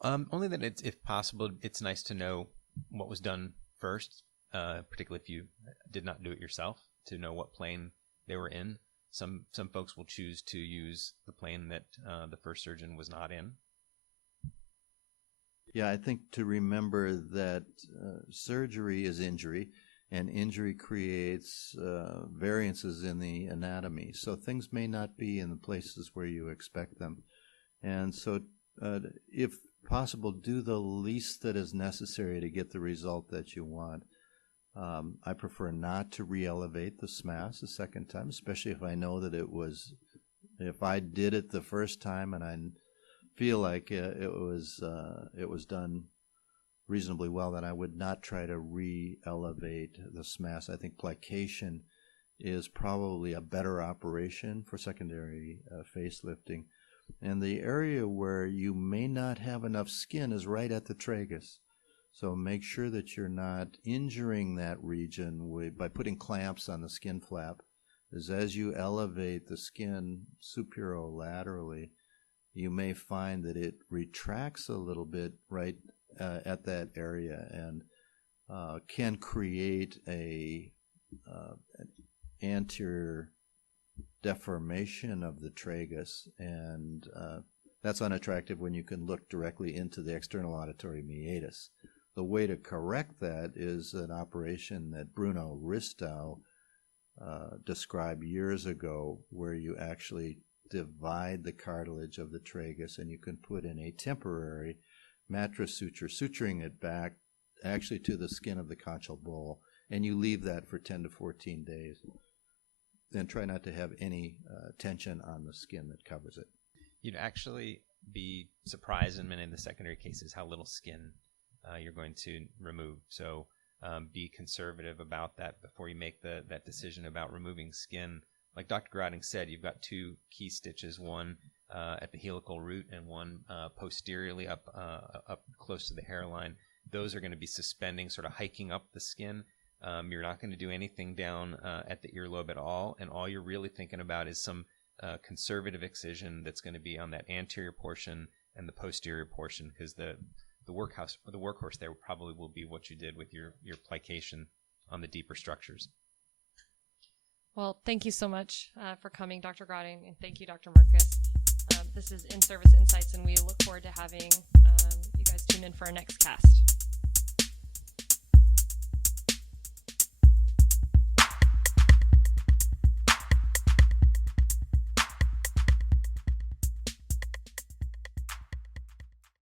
Only that if possible, it's nice to know what was done first, particularly if you did not do it yourself, to know what plane they were in. Some folks will choose to use the plane that the first surgeon was not in. Yeah, I think to remember that surgery is injury, and injury creates variances in the anatomy. So things may not be in the places where you expect them. And so if possible, do the least that is necessary to get the result that you want. I prefer not to re-elevate the SMAS the second time, especially if I know that if I did it the first time and I feel like it was done reasonably well, then I would not try to re-elevate the SMAS. I think plication is probably a better operation for secondary facelifting. And the area where you may not have enough skin is right at the tragus. So make sure that you're not injuring that region by putting clamps on the skin flap. As you elevate the skin superolaterally, you may find that it retracts a little bit right at that area and can create an anterior deformation of the tragus, and that's unattractive when you can look directly into the external auditory meatus. The way to correct that is an operation that Bruno Ristow described years ago, where you actually divide the cartilage of the tragus and you can put in a temporary mattress suture, suturing it back actually to the skin of the conchal bowl, and you leave that for 10 to 14 days. Then try not to have any tension on the skin that covers it. You'd actually be surprised in many of the secondary cases how little skin you're going to remove. So be conservative about that before you make that decision about removing skin. Like Dr. Grotting said, you've got two key stitches, one at the helical root and one posteriorly up close to the hairline. Those are going to be suspending, sort of hiking up the skin. You're not going to do anything down at the earlobe at all, and all you're really thinking about is some conservative excision that's going to be on that anterior portion and the posterior portion, because the workhorse there probably will be what you did with your plication on the deeper structures. Well, thank you so much for coming, Dr. Grotting, and thank you, Dr. Marcus. This is In-Service Insights, and we look forward to having you guys tune in for our next cast.